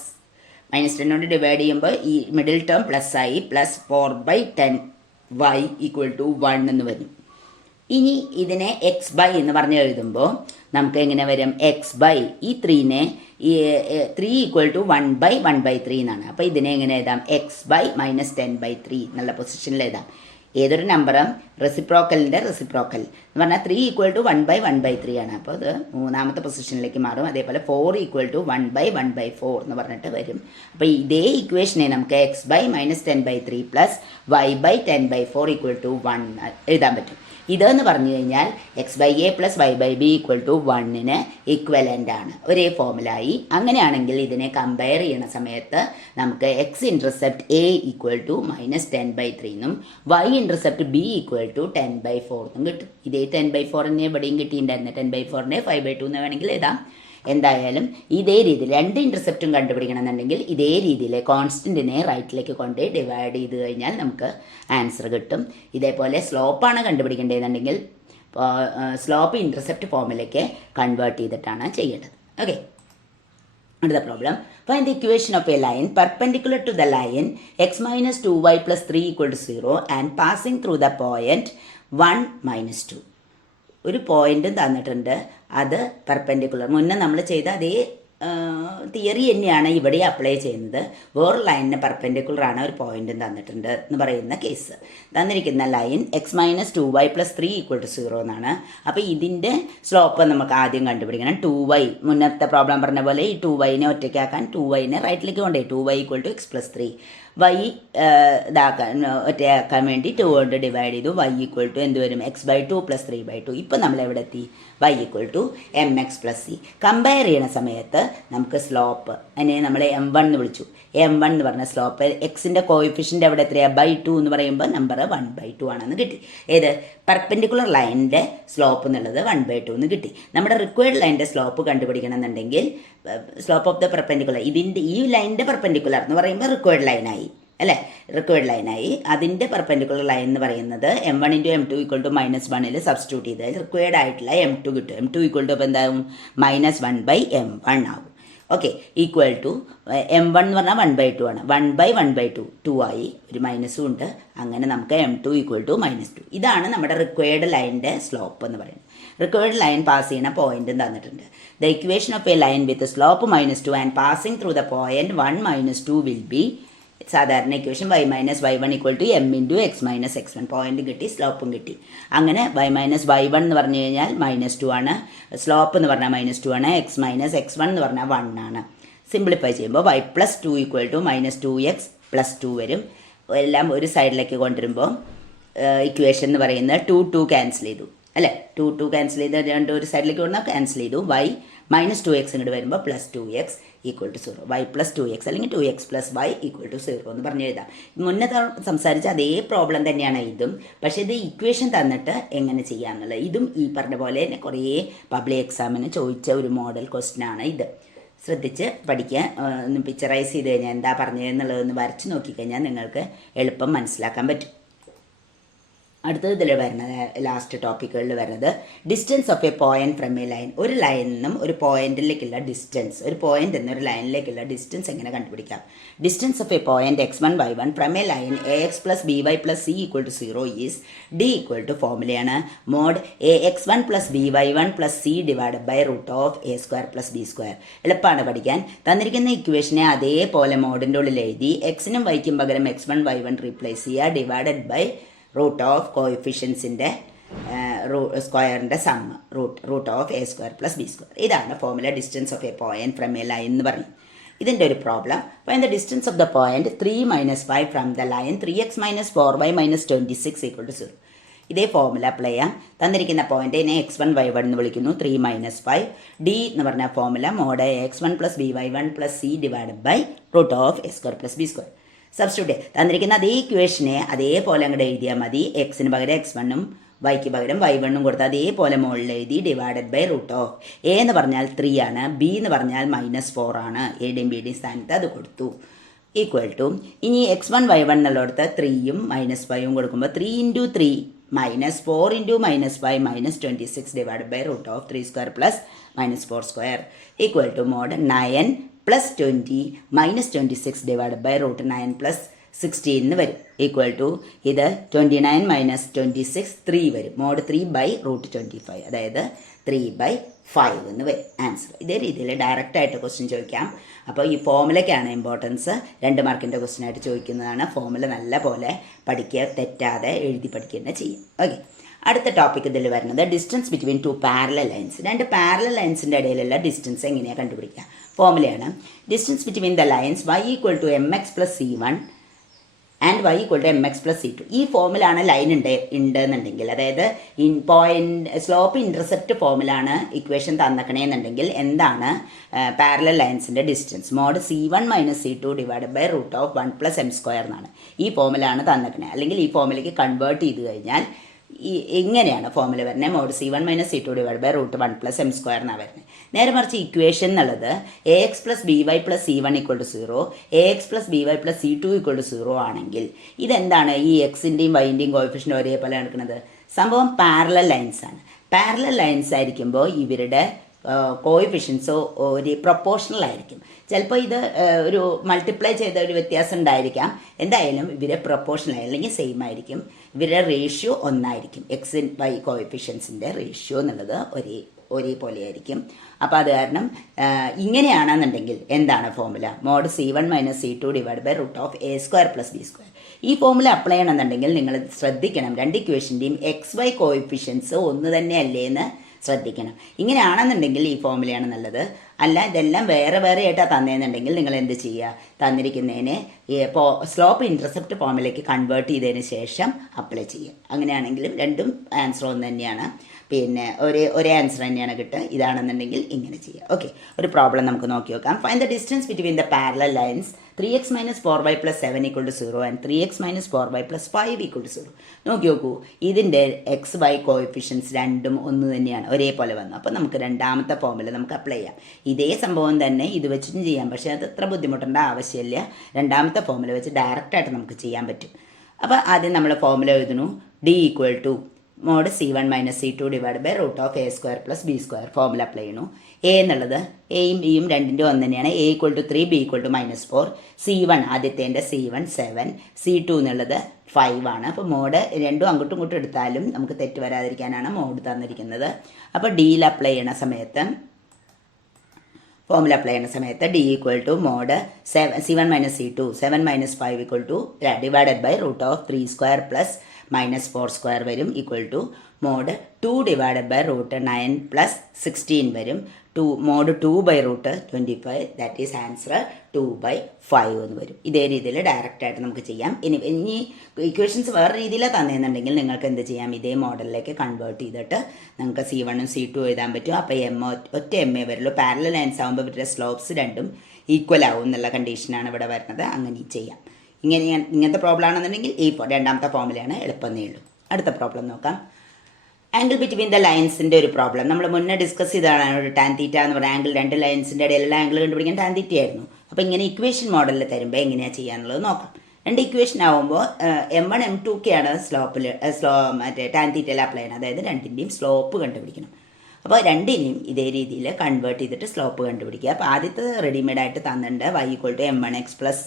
-10 കൊണ്ട് ഡിവൈഡ് ചെയ്യുമ്പോൾ ഈ മിഡിൽ ടേം പ്ലസ് ആയി പ്ലസ് 4/10y = 1 എന്ന് വരും. ഇനി ഇതിനെ x/, എന്ന് പറഞ്ഞ് എഴുതുമ്പോൾ നമുക്ക് എങ്ങനെ വരും, x/, ഈ 3നെ 3 = 1/1/3 എന്നാണ്. അപ്പോൾ ഇതിനെ എങ്ങനെ എഴുതാം, x/-10/3 എന്നുള്ള പൊസിഷനിൽ എഴുതാം. ഏതൊരു നമ്പറും റെസിപ്രോക്കലിൻ്റെ റെസിപ്രോക്കൽ എന്ന് പറഞ്ഞാൽ 3 = 1/1/3 ആണ്. അപ്പോൾ അത് മൂന്നാമത്തെ പൊസിഷനിലേക്ക് മാറും. അതേപോലെ 4 = 1/1/4 എന്ന് പറഞ്ഞിട്ട് വരും. അപ്പോൾ ഇതേ ഇക്വേഷനെ നമുക്ക് x/-10/3 പ്ലസ് y/10/4 = 1 എഴുതാൻ പറ്റും. ഇതെന്ന് പറഞ്ഞു കഴിഞ്ഞാൽ x/a പ്ലസ് y/b = 1-ന് ഇക്വലൻ്റ് ആണ്, ഒരേ ഫോമിലായി. അങ്ങനെയാണെങ്കിൽ ഇതിനെ കമ്പയർ ചെയ്യുന്ന സമയത്ത് നമുക്ക് x ഇൻ്റർസെപ്റ്റ് a = -10/3 എന്നും y ഇൻ്റർസെപ്റ്റ് b = 10/4 എന്നും കിട്ടും. ഇതേ 10/4 ഇവിടെയും കിട്ടിയിട്ടുണ്ടായിരുന്നു. 10/4-നെ 5/2 എന്ന് വേണമെങ്കിൽ എഴുതാം. എന്തായാലും ഇതേ രീതിയിൽ രണ്ട് ഇൻ്റർസെപ്റ്റും കണ്ടുപിടിക്കണമെന്നുണ്ടെങ്കിൽ ഇതേ രീതിയിൽ കോൺസ്റ്റൻറ്റിനെ റൈറ്റിലേക്ക് കൊണ്ട് ഡിവൈഡ് ചെയ്ത് കഴിഞ്ഞാൽ നമുക്ക് ആൻസർ കിട്ടും. ഇതേപോലെ സ്ലോപ്പാണ് കണ്ടുപിടിക്കേണ്ടതെന്നുണ്ടെങ്കിൽ സ്ലോപ്പ് ഇൻ്റർസെപ്റ്റ് ഫോമിലേക്ക് കൺവേർട്ട് ചെയ്തിട്ടാണ് ചെയ്യേണ്ടത്. ഓക്കെ, അടുത്ത problem. Find the equation of a line perpendicular to the line x-2y + 3 = 0 and passing through the point 1 - 2. ഒരു പോയിന്റും തന്നിട്ടുണ്ട്, അത് പെർപെൻഡിക്കുലർ. മുന്നേ നമ്മൾ ചെയ്ത അതേ തിയറി തന്നെയാണ് ഇവിടെ അപ്ലൈ ചെയ്യുന്നത്. വേറെ ലൈനിന് പെർപെൻഡിക്കുലറാണ്, ഒരു പോയിന്റും തന്നിട്ടുണ്ട് എന്ന് പറയുന്ന കേസ്. തന്നിരിക്കുന്ന ലൈൻ x-2y + 3 = 0 എന്നാണ്. അപ്പോൾ ഇതിൻ്റെ സ്ലോപ്പ് നമുക്ക് ആദ്യം കണ്ടുപിടിക്കണം. 2y, മുന്നത്തെ പ്രോബ്ലം പറഞ്ഞ പോലെ ഈ 2y-നെ ഒറ്റയ്ക്കാക്കാൻ 2y-നെ റൈറ്റിലേക്ക് കൊണ്ടുപോയി 2y = x + 3. y ഇതാക്കാൻ ഒറ്റയാക്കാൻ വേണ്ടി 2 കൊണ്ട് ഡിവൈഡ് ചെയ്തു. y = എന്ത് വരും, x/2 + 3/2. ഇപ്പം നമ്മൾ എവിടെ എത്തി, y = mx + c. കമ്പയർ ചെയ്യുന്ന സമയത്ത് നമുക്ക് സ്ലോപ്പ് അതിനെ നമ്മൾ m1 എന്ന് വിളിച്ചു. m1 എന്ന് പറഞ്ഞ സ്ലോപ്പ് എക്സിൻ്റെ കോയിഫിഷ്യൻ്റ് എവിടെ എത്രയാണ്, /2 എന്ന് പറയുമ്പോൾ നമ്പർ 1/2 ആണെന്ന് കിട്ടി. ഏത് പെർപെൻഡിക്കുലർ ലൈനിൻ്റെ സ്ലോപ്പ് എന്നുള്ളത് 1/2 എന്ന് കിട്ടി. നമ്മുടെ റിക്വയർഡ് ലൈനിൻ്റെ സ്ലോപ്പ് കണ്ടുപിടിക്കണം എന്നുണ്ടെങ്കിൽ സ്ലോപ്പ് ഓഫ് ദ പെർപെൻഡിക്കുലർ, ഇതിൻ്റെ ഈ ലൈനിൻ്റെ പെർപെൻഡിക്കുലർ എന്ന് പറയുമ്പോൾ റിക്വയർഡ് ലൈനായി അല്ലേ, റിക്വയർഡ് ലൈനായി. അതിൻ്റെ പെർപെൻഡിക്കുലർ ലൈൻ എന്ന് പറയുന്നത് m1 × m2 = -1 സബ്സ്റ്റിറ്റ്യൂട്ട് ചെയ്താൽ റിക്വയർഡ് ആയിട്ടുള്ള m2 കിട്ടും. m2 = അപ്പോൾ എന്താകും, -1/m1 ആകും. ഓക്കെ, ഈക്വൽ ടു m1 എന്ന് പറഞ്ഞാൽ 1/2 ആണ്. 1/1/2 2 ആയി, ഒരു മൈനസും ഉണ്ട്. അങ്ങനെ നമുക്ക് m2 = -2. ഇതാണ് നമ്മുടെ റിക്വയർഡ് ലൈനിൻ്റെ സ്ലോപ്പ് എന്ന് പറയുന്നത്. റിക്വയർഡ് ലൈൻ പാസ് ചെയ്യുന്ന പോയിന്റും തന്നിട്ടുണ്ട്. The equation of a line with slope -2 and passing through the point 1 - 2 will be സാധാരണ equation y - y1 = m × x - x1. Point കിട്ടി, സ്ലോപ്പും കിട്ടി. അങ്ങനെ y - y1 എന്ന് പറഞ്ഞു കഴിഞ്ഞാൽ -2 ആണ്, സ്ലോപ്പ് എന്ന് പറഞ്ഞാൽ -2 ആണ്, x - x1 എന്ന് പറഞ്ഞാൽ 1 ആണ്. സിംപ്ലിഫൈ ചെയ്യുമ്പോൾ y + 2 = -2x + 2 വരും. എല്ലാം ഒരു സൈഡിലേക്ക് കൊണ്ടുവരുമ്പോൾ ഇക്വേഷൻ എന്ന് പറയുന്നത് 2 ക്യാൻസൽ ചെയ്തു അല്ലേ, 2 ക്യാൻസൽ ചെയ്ത് രണ്ട് ഒരു സൈഡിലേക്ക് കൊണ്ടുവന്നാൽ ക്യാൻസൽ ചെയ്തു. y - 2x ഇങ്ങോട്ട് വരുമ്പോൾ +2x = 0. y + 2x അല്ലെങ്കിൽ 2x + y = 0 എന്ന് പറഞ്ഞു എഴുതാം. മുന്നേ സംസാരിച്ച അതേ പ്രോബ്ലം തന്നെയാണ് ഇതും, പക്ഷേ ഇത് ഇക്വേഷൻ തന്നിട്ട് എങ്ങനെ ചെയ്യാമെന്നുള്ളത്. ഇതും ഈ പറഞ്ഞ പോലെ തന്നെ കുറേ പബ്ലിക് എക്സാമിന് ചോദിച്ച ഒരു മോഡൽ ക്വസ്റ്റ്യനാണ് ഇത്. ശ്രദ്ധിച്ച് പഠിക്കുക. ഒന്ന് പിക്ചറൈസ് ചെയ്ത് കഴിഞ്ഞാൽ എന്താ പറഞ്ഞതെന്നുള്ളതൊന്ന് വരച്ച് നോക്കിക്കഴിഞ്ഞാൽ നിങ്ങൾക്ക് എളുപ്പം മനസ്സിലാക്കാൻ പറ്റും. അടുത്തത് ഇതിൽ വരുന്നത് ലാസ്റ്റ് ടോപ്പിക്കുകളിൽ വരുന്നത് distance of a point from a line. ഒരു ലൈനിൽ നിന്നും ഒരു പോയിന്റിലേക്കുള്ള ഡിസ്റ്റൻസ്, ഒരു പോയിന്റ് എന്നൊരു ലൈനിലേക്കുള്ള ഡിസ്റ്റൻസ് എങ്ങനെ കണ്ടുപിടിക്കാം. Distance of a point x1 y1 from a line ax + by + c = 0 is d = ഫോർമുലയാണ് mod ax1 + by1 + c / √a² + b². എളുപ്പമാണ് പഠിക്കാൻ. തന്നിരിക്കുന്ന ഇക്വേഷനെ അതേപോലെ മോഡിൻ്റെ ഉള്ളിൽ എഴുതി എക്സിനും വൈക്കും പകരം x1 y1 റീപ്ലേസ് ചെയ്യുക, ഡിവൈഡഡ് ബൈ √ കോയിഫിഷ്യൻസിൻ്റെ സ്ക്വയറിൻ്റെ സം √a² + b². ഇതാണ് formula distance of a point from a line എന്ന് പറയും. ഇതിൻ്റെ ഒരു problem. Find the distance of the point 3 - 5 from the line 3x - 4y - 26 = 0. ഇതേ ഫോർമുല അപ്ലൈ ചെയ്യാം. തന്നിരിക്കുന്ന പോയിന്റിനെ x1 y1 എന്ന് വിളിക്കുന്നു. 3 - 5 d എന്ന് പറഞ്ഞ formula mod x1 + by1 + c divided by √a² + b². Substitute തന്നിരിക്കുന്ന അതേ ഇക്വേഷനെ അതേപോലെ അങ്ങോട്ട് എഴുതിയാൽ മതി. എക്സിന് പകരം x1ഉം വൈക്ക് പകരം y1 കൊടുത്ത് അതേപോലെ മുകളിൽ എഴുതി divided by root of a എന്ന് പറഞ്ഞാൽ 3 ആണ്, ബി എന്ന് പറഞ്ഞാൽ -4 ആണ്. എയുടെയും ബിയുടെയും സ്ഥാനത്ത് അത് കൊടുത്തു. ഈക്വൽ ടു ഇനി x1 y1 എന്നുള്ളിടത്ത് 3യും -5ഉം കൊടുക്കുമ്പോൾ 3 × 3 -4 × -5 -26 divide by root of 3 square plus -4 square equal to mod 9 + 20 -26 divide by root 9 + 16 എന്ന് വരും. ഈക്വൽ ടു ഇത് 29 - 26 3 വരും. മോഡ് 3/√25 അതായത് 3/5 എന്ന് വരും ആൻസർ. ഇതേ രീതിയിൽ ഡയറക്റ്റായിട്ട് ക്വസ്റ്റ്യൻ ചോദിക്കാം. അപ്പോൾ ഈ ഫോമുലയ്ക്കാണ് ഇമ്പോർട്ടൻസ്. 2 മാർക്കിൻ്റെ ക്വസ്റ്റ്യൻ ആയിട്ട് ചോദിക്കുന്നതാണ്. ഫോമുല നല്ല പോലെ പഠിക്കുക, തെറ്റാതെ എഴുതി പഠിക്കുക തന്നെ ചെയ്യും. ഓക്കെ, അടുത്ത ടോപ്പിക് ഇതിൽ വരുന്നത് distance between 2 parallel lines. 2 parallel ലൈൻസിൻ്റെ ഇടയിലുള്ള ഡിസ്റ്റൻസ് എങ്ങനെയാണ് കണ്ടുപിടിക്കുക? ഫോമുലയാണ് distance between the lines y = mx + c1 and y = mx + c2. ഈ ഫോമിലാണ് ലൈൻ ഉണ്ടെന്നുണ്ടെങ്കിൽ, അതായത് സ്ലോപ്പ് ഇൻ്റർസെപ്റ്റ് ഫോമിലാണ് ഇക്വേഷൻ തന്നക്കണേന്നുണ്ടെങ്കിൽ എന്താണ് പാരലൽ ലൈൻസിൻ്റെ distance? Mod c1 - c2 divide by root of 1 + m² എന്നാണ്. ഈ ഫോമിലാണ് തന്നക്കണേ. അല്ലെങ്കിൽ ഈ ഫോമിലേക്ക് കൺവേർട്ട് ചെയ്ത് കഴിഞ്ഞാൽ എങ്ങനെയാണ് ഫോമുല വരുന്നത്? Mode c1 - c2 divide by root 1 + m² എന്നാണ് വരുന്നത്. നേരെ മറിച്ച് ഇക്വേഷൻ എന്നുള്ളത് ax + by + c1 = 0, ax + by + c2 = 0 ആണെങ്കിൽ ഇതെന്താണ്? ഈ എക്സിൻ്റെയും വൈൻ്റെയും കോഎഫിഷ്യൻ്റ് ഒരേപോലെ നടക്കുന്നത്. സംഭവം പാരലൽ ലൈൻസ് ആണ്. പാരലൽ ലൈൻസ് ആയിരിക്കുമ്പോൾ ഇവരുടെ കോഎഫിഷ്യൻസ് ഒരു പ്രൊപ്പോർഷണൽ ആയിരിക്കും. ചിലപ്പോൾ ഇത് ഒരു മൾട്ടിപ്ലൈ ചെയ്ത ഒരു വ്യത്യാസം ഉണ്ടായിരിക്കാം. എന്തായാലും ഇവരെ പ്രൊപ്പോർഷണൽ അല്ലെങ്കിൽ സെയിം ആയിരിക്കും. ഇവരുടെ റേഷ്യോ ഒന്നായിരിക്കും. എക്സ് വൈ കോഎഫിഷ്യൻസിൻ്റെ റേഷ്യോ എന്നുള്ളത് ഒരേപോലെ ആയിരിക്കും. അപ്പോൾ അത് കാരണം ഇങ്ങനെയാണെന്നുണ്ടെങ്കിൽ എന്താണ് formula? Mod c1 - c2 divide by root of a² + b². ഈ ഫോമുല അപ്ലൈ ചെയ്യണമെന്നുണ്ടെങ്കിൽ നിങ്ങൾ ശ്രദ്ധിക്കണം, 2 ഇക്വേഷൻ്റെയും XY കോഎഫിഷ്യൻസ് ഒന്ന് തന്നെയല്ലേ എന്ന് ശ്രദ്ധിക്കണം. ഇങ്ങനെയാണെന്നുണ്ടെങ്കിൽ ഈ ഫോമുലയാണ് നല്ലത്. അല്ല ഇതെല്ലാം വേറെ വേറെ ആയിട്ടാണ് തന്നതെന്നുണ്ടെങ്കിൽ നിങ്ങൾ എന്ത് ചെയ്യുക? തന്നിരിക്കുന്നതിനെ സ്ലോപ്പ് ഇൻ്റർസെപ്റ്റ് ഫോമിലേക്ക് കൺവേർട്ട് ചെയ്തതിന് ശേഷം അപ്ലൈ ചെയ്യുക. അങ്ങനെയാണെങ്കിലും രണ്ടും ആൻസർ ഒന്ന് തന്നെയാണ്. പിന്നെ ഒരേ ആൻസർ തന്നെയാണ് കിട്ടുക. ഇതാണെന്നുണ്ടെങ്കിൽ ഇങ്ങനെ ചെയ്യുക. ഓക്കെ, ഒരു പ്രോബ്ലം നമുക്ക് നോക്കി നോക്കാം. Find the distance between the parallel lines 3x - 4y + 7 = 0 and 3x - 4y + 5 = 0. നോക്കി നോക്കൂ, ഇതിൻ്റെ XY കോഎഫിഷ്യൻസ് രണ്ടും ഒന്ന് തന്നെയാണ്, ഒരേപോലെ വന്നു. അപ്പോൾ നമുക്ക് രണ്ടാമത്തെ ഫോമുല നമുക്ക് അപ്ലൈ ചെയ്യാം. ഇതേ സംഭവം തന്നെ ഇത് വെച്ചിട്ടും ചെയ്യാം, പക്ഷേ അത് അത്ര ബുദ്ധിമുട്ടേണ്ട ആവശ്യമില്ല. രണ്ടാമത്തെ ഫോമുല വെച്ച് ഡയറക്റ്റായിട്ട് നമുക്ക് ചെയ്യാൻ പറ്റും. അപ്പോൾ ആദ്യം നമ്മൾ ഫോമുല എഴുതുന്നു. d = mod c1 - c2 divide by root of a² + b² formula apply ചെയ്യണു. എ എന്നുള്ളത് എയും ബിയും രണ്ടിൻ്റെ ഒന്ന് തന്നെയാണ്. a = 3, b = -4, c1 ആദ്യത്തേൻ്റെ c1 7, c2 എന്നുള്ളത് 5 ആണ്. അപ്പോൾ മോഡ് രണ്ടും അങ്ങോട്ടും ഇങ്ങോട്ടും എടുത്താലും നമുക്ക് തെറ്റ് വരാതിരിക്കാനാണ് മോഡ് തന്നിരിക്കുന്നത്. അപ്പോൾ ഡിയിൽ അപ്ലൈ ചെയ്യണ സമയത്ത് ഫോമുല അപ്ലൈ ചെയ്യുന്ന സമയത്ത് d = mod c1 - c2 7 - 5 divided by root of 3² + -4² വരും. Equal to mod 2 divided by root 9 + 16 വരും. മോഡ് 2/√25 ദാറ്റ് ഈസ് ആൻസർ 2/5 എന്ന് വരും. ഇതേ രീതിയിൽ ഡയറക്റ്റായിട്ട് നമുക്ക് ചെയ്യാം. ഇനി ഇക്വേഷൻസ് വേറെ രീതിയിലാണ് തന്നെയെന്നുണ്ടെങ്കിൽ നിങ്ങൾക്ക് എന്ത് ചെയ്യാം? ഇതേ മോഡലിലേക്ക് കൺവേർട്ട് ചെയ്തിട്ട് നമുക്ക് c1 ഉം c2 എഴുതാൻ പറ്റും. അപ്പോൾ ഒറ്റ എം എ വരുള്ളൂ. പാരലൽ ലൈൻസ് ആകുമ്പോൾ ഇവരുടെ സ്ലോപ്സ് രണ്ടും ഈക്വൽ ആവും എന്നുള്ള കണ്ടീഷനാണ് ഇവിടെ വരുന്നത്. അങ്ങനെ ചെയ്യാം. ഇങ്ങനത്തെ പ്രോബ്ലം ആണെന്നുണ്ടെങ്കിൽ ഈ രണ്ടാമത്തെ ഫോമുലയാണ് എളുപ്പമേ ഉള്ളൂ. അടുത്ത പ്രോബ്ലം നോക്കാം. ആംഗിൾ ബിറ്റ്വീൻ ദ ലൈൻസിൻ്റെ ഒരു പ്രോബ്ലം നമ്മൾ മുന്നേ ഡിസ്കസ് ചെയ്തതാണ്. ഒരു ടാൻ തീറ്റ എന്ന് പറയുന്ന ആംഗിൾ, 2 ലൈൻസിൻ്റെ ഇടയിലുള്ള ആംഗിൾ കണ്ടുപിടിക്കാൻ ടാൻ തീറ്റ ആയിരുന്നു. അപ്പോൾ ഇങ്ങനെ ഇക്വേഷൻ മോഡലിൽ തരുമ്പോൾ എങ്ങനെയാണ് ചെയ്യാനുള്ളത് നോക്കാം. 2 ഇക്വേഷൻ ആകുമ്പോൾ m1 m2 ഒക്കെയാണ് മറ്റേ ടാൻ തീറ്റയിൽ അപ്ലൈ ചെയ്യണം. അതായത് രണ്ടിൻ്റെയും സ്ലോപ്പ് കണ്ടുപിടിക്കണം. അപ്പോൾ രണ്ടിനെയും ഇതേ രീതിയിൽ കൺവേർട്ട് ചെയ്തിട്ട് സ്ലോപ്പ് കണ്ടുപിടിക്കുക. അപ്പോൾ ആദ്യത്തെ റെഡിമെയ്ഡായിട്ട് തന്നിട്ടുണ്ട് y = m1x +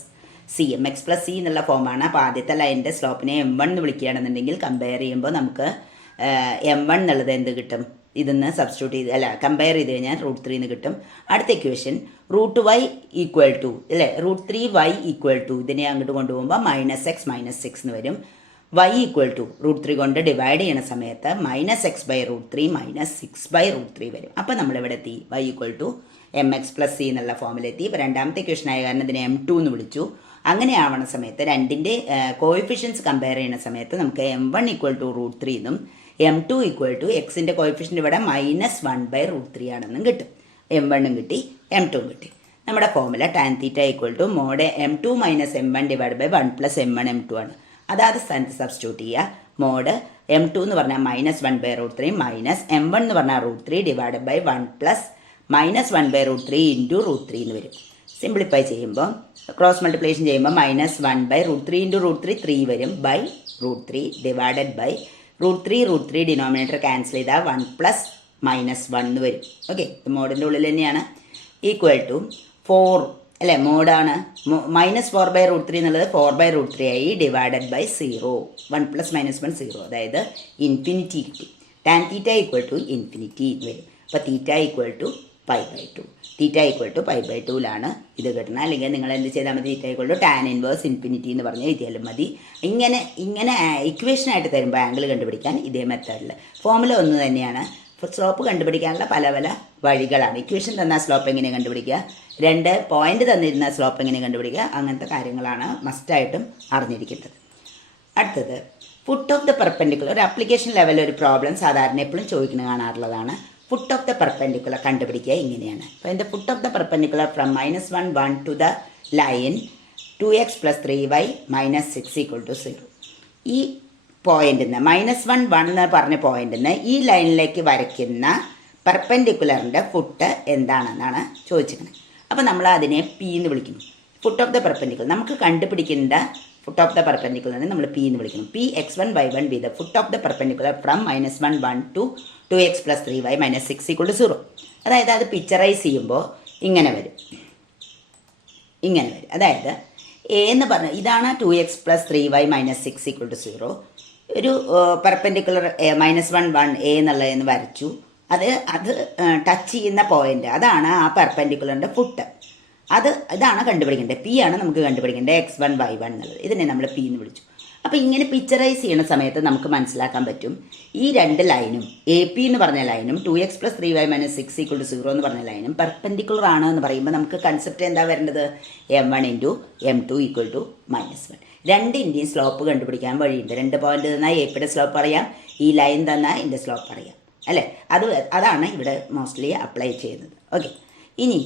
c, mx + c എന്നുള്ള ഫോമാണ്. അപ്പോൾ ആദ്യത്തെ ലൈനിൻ്റെ സ്ലോപ്പിനെ m1 എന്ന് വിളിക്കുകയാണെന്നുണ്ടെങ്കിൽ കമ്പയർ ചെയ്യുമ്പോൾ നമുക്ക് m1 എന്നുള്ളത് എന്ത് കിട്ടും? ഇതിന്ന് സബ്സ്റ്റിറ്റ്യൂട്ട് ചെയ്ത് കമ്പയർ ചെയ്ത് കഴിഞ്ഞാൽ √3 എന്ന് കിട്ടും. അടുത്ത ഇക്വേഷൻ √y = അല്ലേ √3y = ഇതിനെ അങ്ങോട്ട് കൊണ്ടുപോകുമ്പോൾ -x - 6 എന്ന് വരും. y = √3 കൊണ്ട് ഡിവൈഡ് ചെയ്യുന്ന സമയത്ത് -x/√3 -6/√3 വരും. അപ്പോൾ നമ്മളിവിടെ എത്തി y = mx + c എന്നുള്ള ഫോമിലെത്തി. ഇപ്പോൾ രണ്ടാമത്തെ ഇക്വേഷൻ ആയ കാരണം ഇതിനെ m2 എന്ന് വിളിച്ചു. അങ്ങനെ ആവണ സമയത്ത് രണ്ടിൻ്റെ കോഎഫിഷ്യൻസ് കമ്പയർ ചെയ്യുന്ന സമയത്ത് നമുക്ക് m1 = √3 എന്നും m2 = എക്സിൻ്റെ കോഎഫിഷ്യൻ്റ് ഇവിടെ -1/√3 ആണെന്നും കിട്ടും. m1 കിട്ടി, m2 കിട്ടി. നമ്മുടെ formula tan theta = mod m2 - m1 divide by 1 + m1 m2 ആണ്. അതാത് സ്ഥാനത്ത് സബ്സ്റ്റിറ്റ്യൂട്ട് ചെയ്യുക. മോഡ് M2 എന്ന് പറഞ്ഞാൽ -1/√3 മൈനസ് M1 എന്ന് പറഞ്ഞാൽ √3 ഡിവൈഡഡ് ബൈ 1 പ്ലസ് -1/√3 ഇൻറ്റു √3 എന്ന് വരും. സിംപ്ലിഫൈ ചെയ്യുമ്പോൾ ക്രോസ് മൾട്ടിപ്ലിക്കേഷൻ ചെയ്യുമ്പോൾ -1/√3 ഇൻറ്റു √3 3 വരും by √3 divided by √3 denominator cancel ചെയ്താൽ 1 പ്ലസ് -1 എന്ന് വരും. ഓക്കെ, ഇത് മോഡിൻ്റെ ഉള്ളിൽ തന്നെയാണ്. ഈക്വൽ ടു 4 അല്ലേ, മോഡാണ്. -4/√3 എന്നുള്ളത് 4/√3 ആയി ഡിവൈഡഡ് ബൈ 0 1 പ്ലസ് -1 0, അതായത് ഇൻഫിനിറ്റി കിട്ടി. Tan theta equal to infinity എന്ന് വരും. അപ്പോൾ theta equal to π/2, theta equal to π/2ലാണ് ഇത് കിട്ടുന്നത്. അല്ലെങ്കിൽ നിങ്ങൾ എന്ത് ചെയ്താൽ മതി, theta equal to tan inverse infinity എന്ന് പറഞ്ഞ് എഴുതിയാലും മതി. ഇങ്ങനെ ഇക്വേഷനായിട്ട് തരുമ്പോൾ ആംഗിൾ കണ്ടുപിടിക്കാൻ ഇതേ മെത്തേഡിൽ ഫോമുല ഒന്ന് തന്നെയാണ്. സ്ലോപ്പ് കണ്ടുപിടിക്കാനുള്ള പല പല വഴികളാണ്. ഇക്വേഷൻ തന്നാൽ സ്ലോപ്പ് എങ്ങനെ കണ്ടുപിടിക്കുക, 2 പോയിന്റ് തന്നിരുന്ന സ്ലോപ്പ് എങ്ങനെ കണ്ടുപിടിക്കുക, അങ്ങനത്തെ കാര്യങ്ങളാണ് മസ്റ്റായിട്ടും അറിഞ്ഞിരിക്കേണ്ടത്. അടുത്തത് ഫുട്ട് ഓഫ് ദ പെർപെൻഡിക്കുലർ. ഒരു ആപ്ലിക്കേഷൻ ലെവലിൽ ഒരു പ്രോബ്ലം സാധാരണ എപ്പോഴും ചോദിക്കുന്നത് കാണാറുള്ളതാണ്. ഫുട്ട് ഓഫ് ദ പെർപെൻഡിക്കുലർ കണ്ടുപിടിക്കുക ഇങ്ങനെയാണ്. അപ്പോൾ എൻ്റെ foot of the perpendicular from -1 1 to the line 2x + 3y - 6 = 0. ഈ പോയിന്റിൽ നിന്ന് -1 1 എന്ന് പറഞ്ഞ പോയിന്റിൽ നിന്ന് ഈ ലൈനിലേക്ക് വരയ്ക്കുന്ന പെർപെൻഡിക്കുലറിൻ്റെ ഫുട്ട് എന്താണെന്നാണ് ചോദിച്ചിരിക്കുന്നത്. അപ്പോൾ നമ്മൾ അതിനെ പി എന്ന് വിളിക്കുന്നു. ഫുട്ട് ഓഫ് ദ പെർപെൻഡിക്കുലർ നമുക്ക് കണ്ടുപിടിക്കേണ്ട ഫുട്ട് ഓഫ് ദ പെർപെൻഡിക്കുലറിനെ നമ്മൾ പി എന്ന് വിളിക്കുന്നു. P x1 y1 be the foot of the perpendicular from -1 1 to 2x + 3y - 6 = 0. അതായത് അത് പിക്ചറൈസ് ചെയ്യുമ്പോൾ ഇങ്ങനെ വരും. അതായത് എ എന്ന് പറഞ്ഞാൽ ഇതാണ് 2x + 3y - 6 = 0. ഒരു പെർപെൻഡിക്കുലർ -1 1 എ എന്നുള്ളതെന്ന് വരച്ചു. അത് ടച്ച് ചെയ്യുന്ന പോയിന്റ് അതാണ് ആ പെർപെൻഡിക്കുലറിൻ്റെ ഫുട്ട്. ഇതാണ് കണ്ടുപിടിക്കേണ്ടത്. പി ആണ് നമുക്ക് കണ്ടുപിടിക്കേണ്ടത്, x1 y1 എന്നുള്ളത്. ഇതിനെ നമ്മൾ പി എന്ന് വിളിച്ചു. അപ്പോൾ ഇങ്ങനെ പിക്ചറൈസ് ചെയ്യുന്ന സമയത്ത് നമുക്ക് മനസ്സിലാക്കാൻ പറ്റും ഈ രണ്ട് ലൈനും എ പി എന്ന് പറഞ്ഞ ലൈനും 2x + 3y - 6 = 0 എന്ന് പറഞ്ഞ ലൈനും പെർപെൻഡിക്കുലർ ആണ് എന്ന് പറയുമ്പോൾ നമുക്ക് കൺസെപ്റ്റ് എന്താ വരേണ്ടത്, m1 × m2 = -1. രണ്ടിൻ്റെയും സ്ലോപ്പ് കണ്ടുപിടിക്കാൻ വഴിയുണ്ട്. 2 പോയിന്റ് തന്നാൽ എ പിയുടെ സ്ലോപ്പ് അറിയാം, ഈ ലൈൻ തന്നാൽ ഇതിൻ്റെ സ്ലോപ്പ് അറിയാം അല്ലേ. അതാണ് ഇവിടെ മോസ്റ്റ്ലി അപ്ലൈ ചെയ്യുന്നത്. ഓക്കെ, ഇനി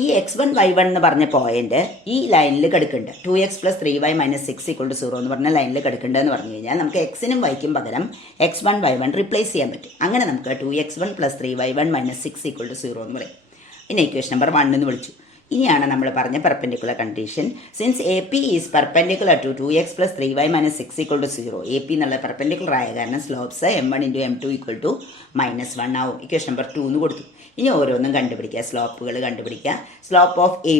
ഈ x1 y1 എന്ന് പറഞ്ഞ പോയിന്റ് ഈ ലൈനിൽ കിടക്കുന്നുണ്ട്. 2x + 3y - 6 = 0 എന്ന് പറഞ്ഞ ലൈനിൽ കിടക്കുന്നുണ്ടെന്ന് പറഞ്ഞു കഴിഞ്ഞാൽ നമുക്ക് എക്സിനും വൈക്കും പകരം x1 y1 റിപ്ലേസ് ചെയ്യാൻ പറ്റും. അങ്ങനെ നമുക്ക് 2x1 + 3y1 - 6 = 0 എന്ന് പറയും. ഇനി ഇക്വേഷൻ നമ്പർ 1 എന്ന് വിളിച്ചു. ഇനിയാണ് നമ്മൾ പറഞ്ഞ perpendicular condition. Since a p is perpendicular to 2x + 3y - 6 = 0. A p എന്നുള്ള പെർപെൻഡിക്കുലർ ആയ കാരണം സ്ലോപ്സ് m1 × m2 = -1 ആവും. ഇക്വേഷൻ നമ്പർ 2 എന്ന് കൊടുത്തു. ഇനി ഓരോന്നും കണ്ടുപിടിക്കുക, സ്ലോപ്പുകൾ കണ്ടുപിടിക്കുക. സ്ലോപ്പ് ഓഫ് എ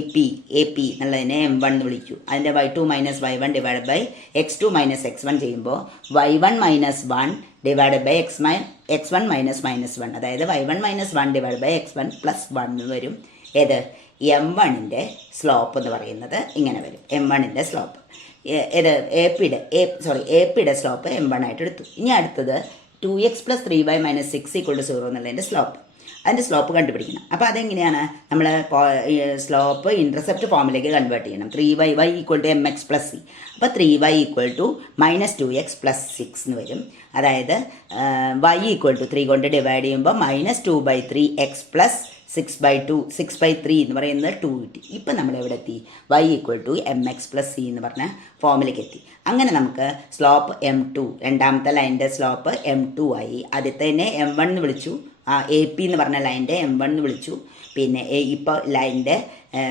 പി എന്നുള്ളതിനെ m1 എന്ന് വിളിച്ചു. അതിൻ്റെ y2 - y1 divide by x2 - x1 ചെയ്യുമ്പോൾ y1 - 1 ഡിവൈഡ് ബൈ x1 - -1, അതായത് y1 - 1 ഡിവൈഡ് ബൈ x1 + 1 എന്ന് വരും. ഏത് m1ൻ്റെ സ്ലോപ്പ് എന്ന് പറയുന്നത് ഇങ്ങനെ വരും. m1ൻ്റെ സ്ലോപ്പ് എ പിയുടെ സ്ലോപ്പ് m1 ആയിട്ട് എടുത്തു. ഇനി അടുത്തത് 2x + 3y - 6 = 0 എന്നുള്ളതിൻ്റെ സ്ലോപ്പ്. അതിൻ്റെ സ്ലോപ്പ് കണ്ടുപിടിക്കണം. അപ്പോൾ അതെങ്ങനെയാണ്, നമ്മൾ സ്ലോപ്പ് ഇൻ്റർസെപ്റ്റ് ഫോമിലേക്ക് കൺവേർട്ട് ചെയ്യണം. 3y = mx + c. അപ്പോൾ 3y = -2x + 6 എന്ന് വരും. അതായത് y = 3 കൊണ്ട് ഡിവൈഡ് ചെയ്യുമ്പോൾ -2/3x + 6/3 എന്ന് പറയുന്നത് 2 കിട്ടി. ഇപ്പം നമ്മൾ എവിടെ എത്തി, y = mx + c എന്ന് പറഞ്ഞ ഫോമിലേക്ക് എത്തി. അങ്ങനെ നമുക്ക് സ്ലോപ്പ് m2, രണ്ടാമത്തെ ലൈനിൻ്റെ സ്ലോപ്പ് m2 ആയി. ആദ്യത്തെ തന്നെ m1 എന്ന് വിളിച്ചു, എ പി എന്ന് പറഞ്ഞ ലൈൻ്റെ m1 എന്ന് വിളിച്ചു. പിന്നെ ഇപ്പോൾ ലൈനിൻ്റെ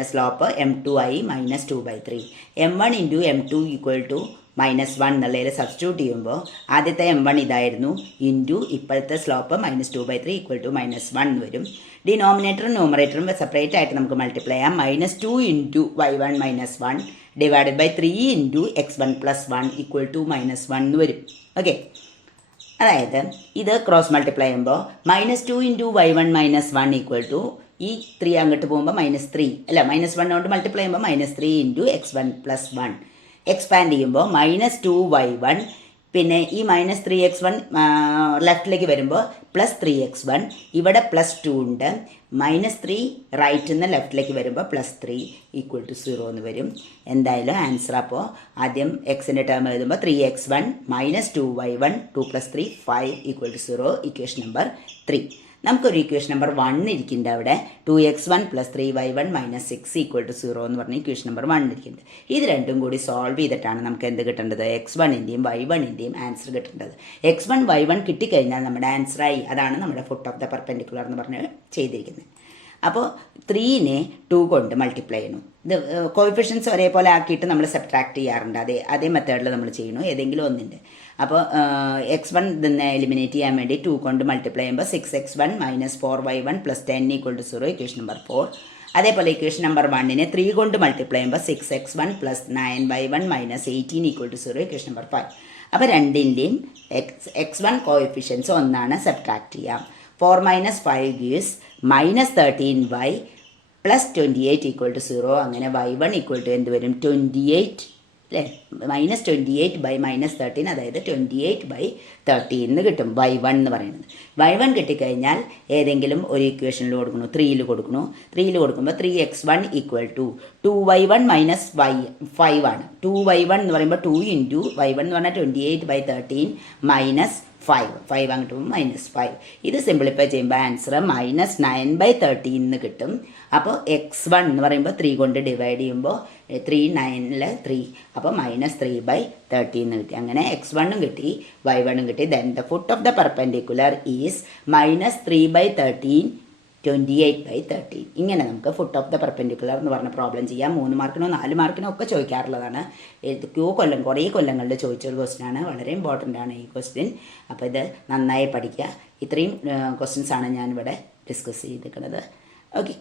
സ്ലോപ്പ് m2 ആയി -2/3. m1 × m2 = -1 എന്നുള്ളതിൽ സബ്സ്റ്റിറ്റ്യൂട്ട് ചെയ്യുമ്പോൾ ആദ്യത്തെ m1 ഇതായിരുന്നു, ഇൻറ്റു ഇപ്പോഴത്തെ സ്ലോപ്പ് -2/3 = -1 എന്ന് വരും. ഡിനോമിനേറ്ററും ന്യൂമറേറ്ററും സെപ്പറേറ്റ് ആയിട്ട് നമുക്ക് മൾട്ടിപ്ലൈ ചെയ്യാം. -2 × y1 - 1 ഡിവൈഡഡ് ബൈ 3 × x1 + 1 = -1 എന്ന് വരും. ഓക്കെ, അതായത് ഇത് ക്രോസ് മൾട്ടിപ്ലൈ ചെയ്യുമ്പോൾ -2 × y1 - 1 = ഈ 3 അങ്ങോട്ട് പോകുമ്പോൾ -3 അല്ല, -1 കൊണ്ട് മൾട്ടിപ്ലൈ ചെയ്യുമ്പോൾ -3 × x1 + 1. എക്സ്പാൻഡ് ചെയ്യുമ്പോൾ -2y1, പിന്നെ ഈ -3x1 ലെഫ്റ്റിലേക്ക് വരുമ്പോൾ +3x1, ഇവിടെ +2 ഉണ്ട്. -3 റൈറ്റിൽ നിന്ന് ലെഫ്റ്റിലേക്ക് വരുമ്പോൾ +3 = 0 എന്ന് വരും. എന്തായാലും ആൻസർ അപ്പോൾ ആദ്യം എക്സിൻ്റെ ടേം എഴുതുമ്പോൾ 3x1 - 2y1 2 + 3 5 = 0. Equation number 3. നമുക്കൊരു ഇക്വേഷൻ നമ്പർ 1 ഇരിക്കുന്നുണ്ട് അവിടെ 2x1 + 3y1 - 6 = 0 എന്ന് പറഞ്ഞ ഇക്വേഷൻ നമ്പർ 1 ഇരിക്കുന്നുണ്ട്. ഇത് രണ്ടും കൂടി സോൾവ് ചെയ്തിട്ടാണ് നമുക്ക് എന്ത് കിട്ടേണ്ടത്, x1ൻ്റെയും y1ൻ്റെയും ആൻസർ കിട്ടേണ്ടത്. x1 y1 കിട്ടിക്കഴിഞ്ഞാൽ നമ്മുടെ ആൻസറായി. അതാണ് നമ്മുടെ ഫുട്ട് ഓഫ് ദ പെർപെൻഡിക്കുലർ എന്ന് പറഞ്ഞ് ചെയ്തിരിക്കുന്നത്. അപ്പോൾ 3നെ 2 കൊണ്ട് മൾട്ടിപ്ലൈ ചെയ്യണം. ഇത് കോഎഫിഷ്യൻസ് ഒരേപോലെ ആക്കിയിട്ട് നമ്മൾ സബ്ട്രാക്ട് ചെയ്യാറുണ്ട്. അതേ മെത്തേഡിൽ നമ്മൾ ചെയ്യണു, ഏതെങ്കിലും ഒന്നിൻ്റെ. അപ്പോൾ x1 ഇതിനെ എലിമിനേറ്റ് ചെയ്യാൻ വേണ്ടി 2 കൊണ്ട് മൾട്ടിപ്ലൈ ചെയ്യുമ്പോൾ 6x1 - 4y1 + 10 = 0 ഇക്വേഷൻ നമ്പർ 4. അതേപോലെ ഇക്വേഷൻ നമ്പർ 1നെ 3 കൊണ്ട് മൾട്ടിപ്ലൈ ചെയ്യുമ്പോൾ 6x1 + 9y1 - 18 = 0 ഇക്വേഷൻ നമ്പർ 5. അപ്പോൾ രണ്ടിൻ്റെയും x1 കോഎഫിഷ്യൻസ് ഒന്നാണ്, സബ്ട്രാക്ട് ചെയ്യാം. 4 - 5 gives -13y + 28 = 0. അങ്ങനെ y1 = എന്ത് വരും, 28 അല്ലേ, -28/- 13, അതായത് 28/13 എന്ന് കിട്ടും y1 എന്ന് പറയുന്നത്. y1 കിട്ടിക്കഴിഞ്ഞാൽ ഏതെങ്കിലും ഒരു ഇക്വേഷനിൽ കൊടുക്കണു, 3യിൽ കൊടുക്കണു. 3യിൽ കൊടുക്കുമ്പോൾ 3x1 = 2y1 - 5 ആണ്. 2y1 എന്ന് പറയുമ്പോൾ 2 × y1 എന്ന് പറഞ്ഞാൽ 28/13 -5 അങ്ങോട്ട് പോകുമ്പോൾ -5. ഇത് സിംപ്ലിഫൈ ചെയ്യുമ്പോൾ ആൻസർ -9/13 എന്ന് കിട്ടും. അപ്പോൾ x1 എന്ന് പറയുമ്പോൾ 3 കൊണ്ട് ഡിവൈഡ് ചെയ്യുമ്പോൾ 3 9 3, അപ്പോൾ -3/13 എന്ന് കിട്ടി. അങ്ങനെ x1ഉം കിട്ടി, y1ഉം കിട്ടി. Then the foot of the perpendicular is -3/13 28/13. ഇങ്ങനെ നമുക്ക് ഫുട്ട് ഓഫ് ദ പെർപെൻഡിക്കുലർ എന്ന് പറഞ്ഞ പ്രോബ്ലം ചെയ്യാം. 3 മാർക്കിനോ 4 മാർക്കിനോ ഒക്കെ ചോദിക്കാറുള്ളതാണ്. കുറേ കൊല്ലങ്ങളിൽ ചോദിച്ചൊരു ക്വസ്റ്റ്യനാണ്. വളരെ ഇമ്പോർട്ടൻ്റ് ആണ് ഈ ക്വസ്റ്റ്യൻ. അപ്പോൾ ഇത് നന്നായി പഠിക്കുക. ഇത്രയും ക്വസ്റ്റ്യൻസാണ് ഞാനിവിടെ ഡിസ്കസ് ചെയ്തിരിക്കുന്നത്. ഓക്കെ.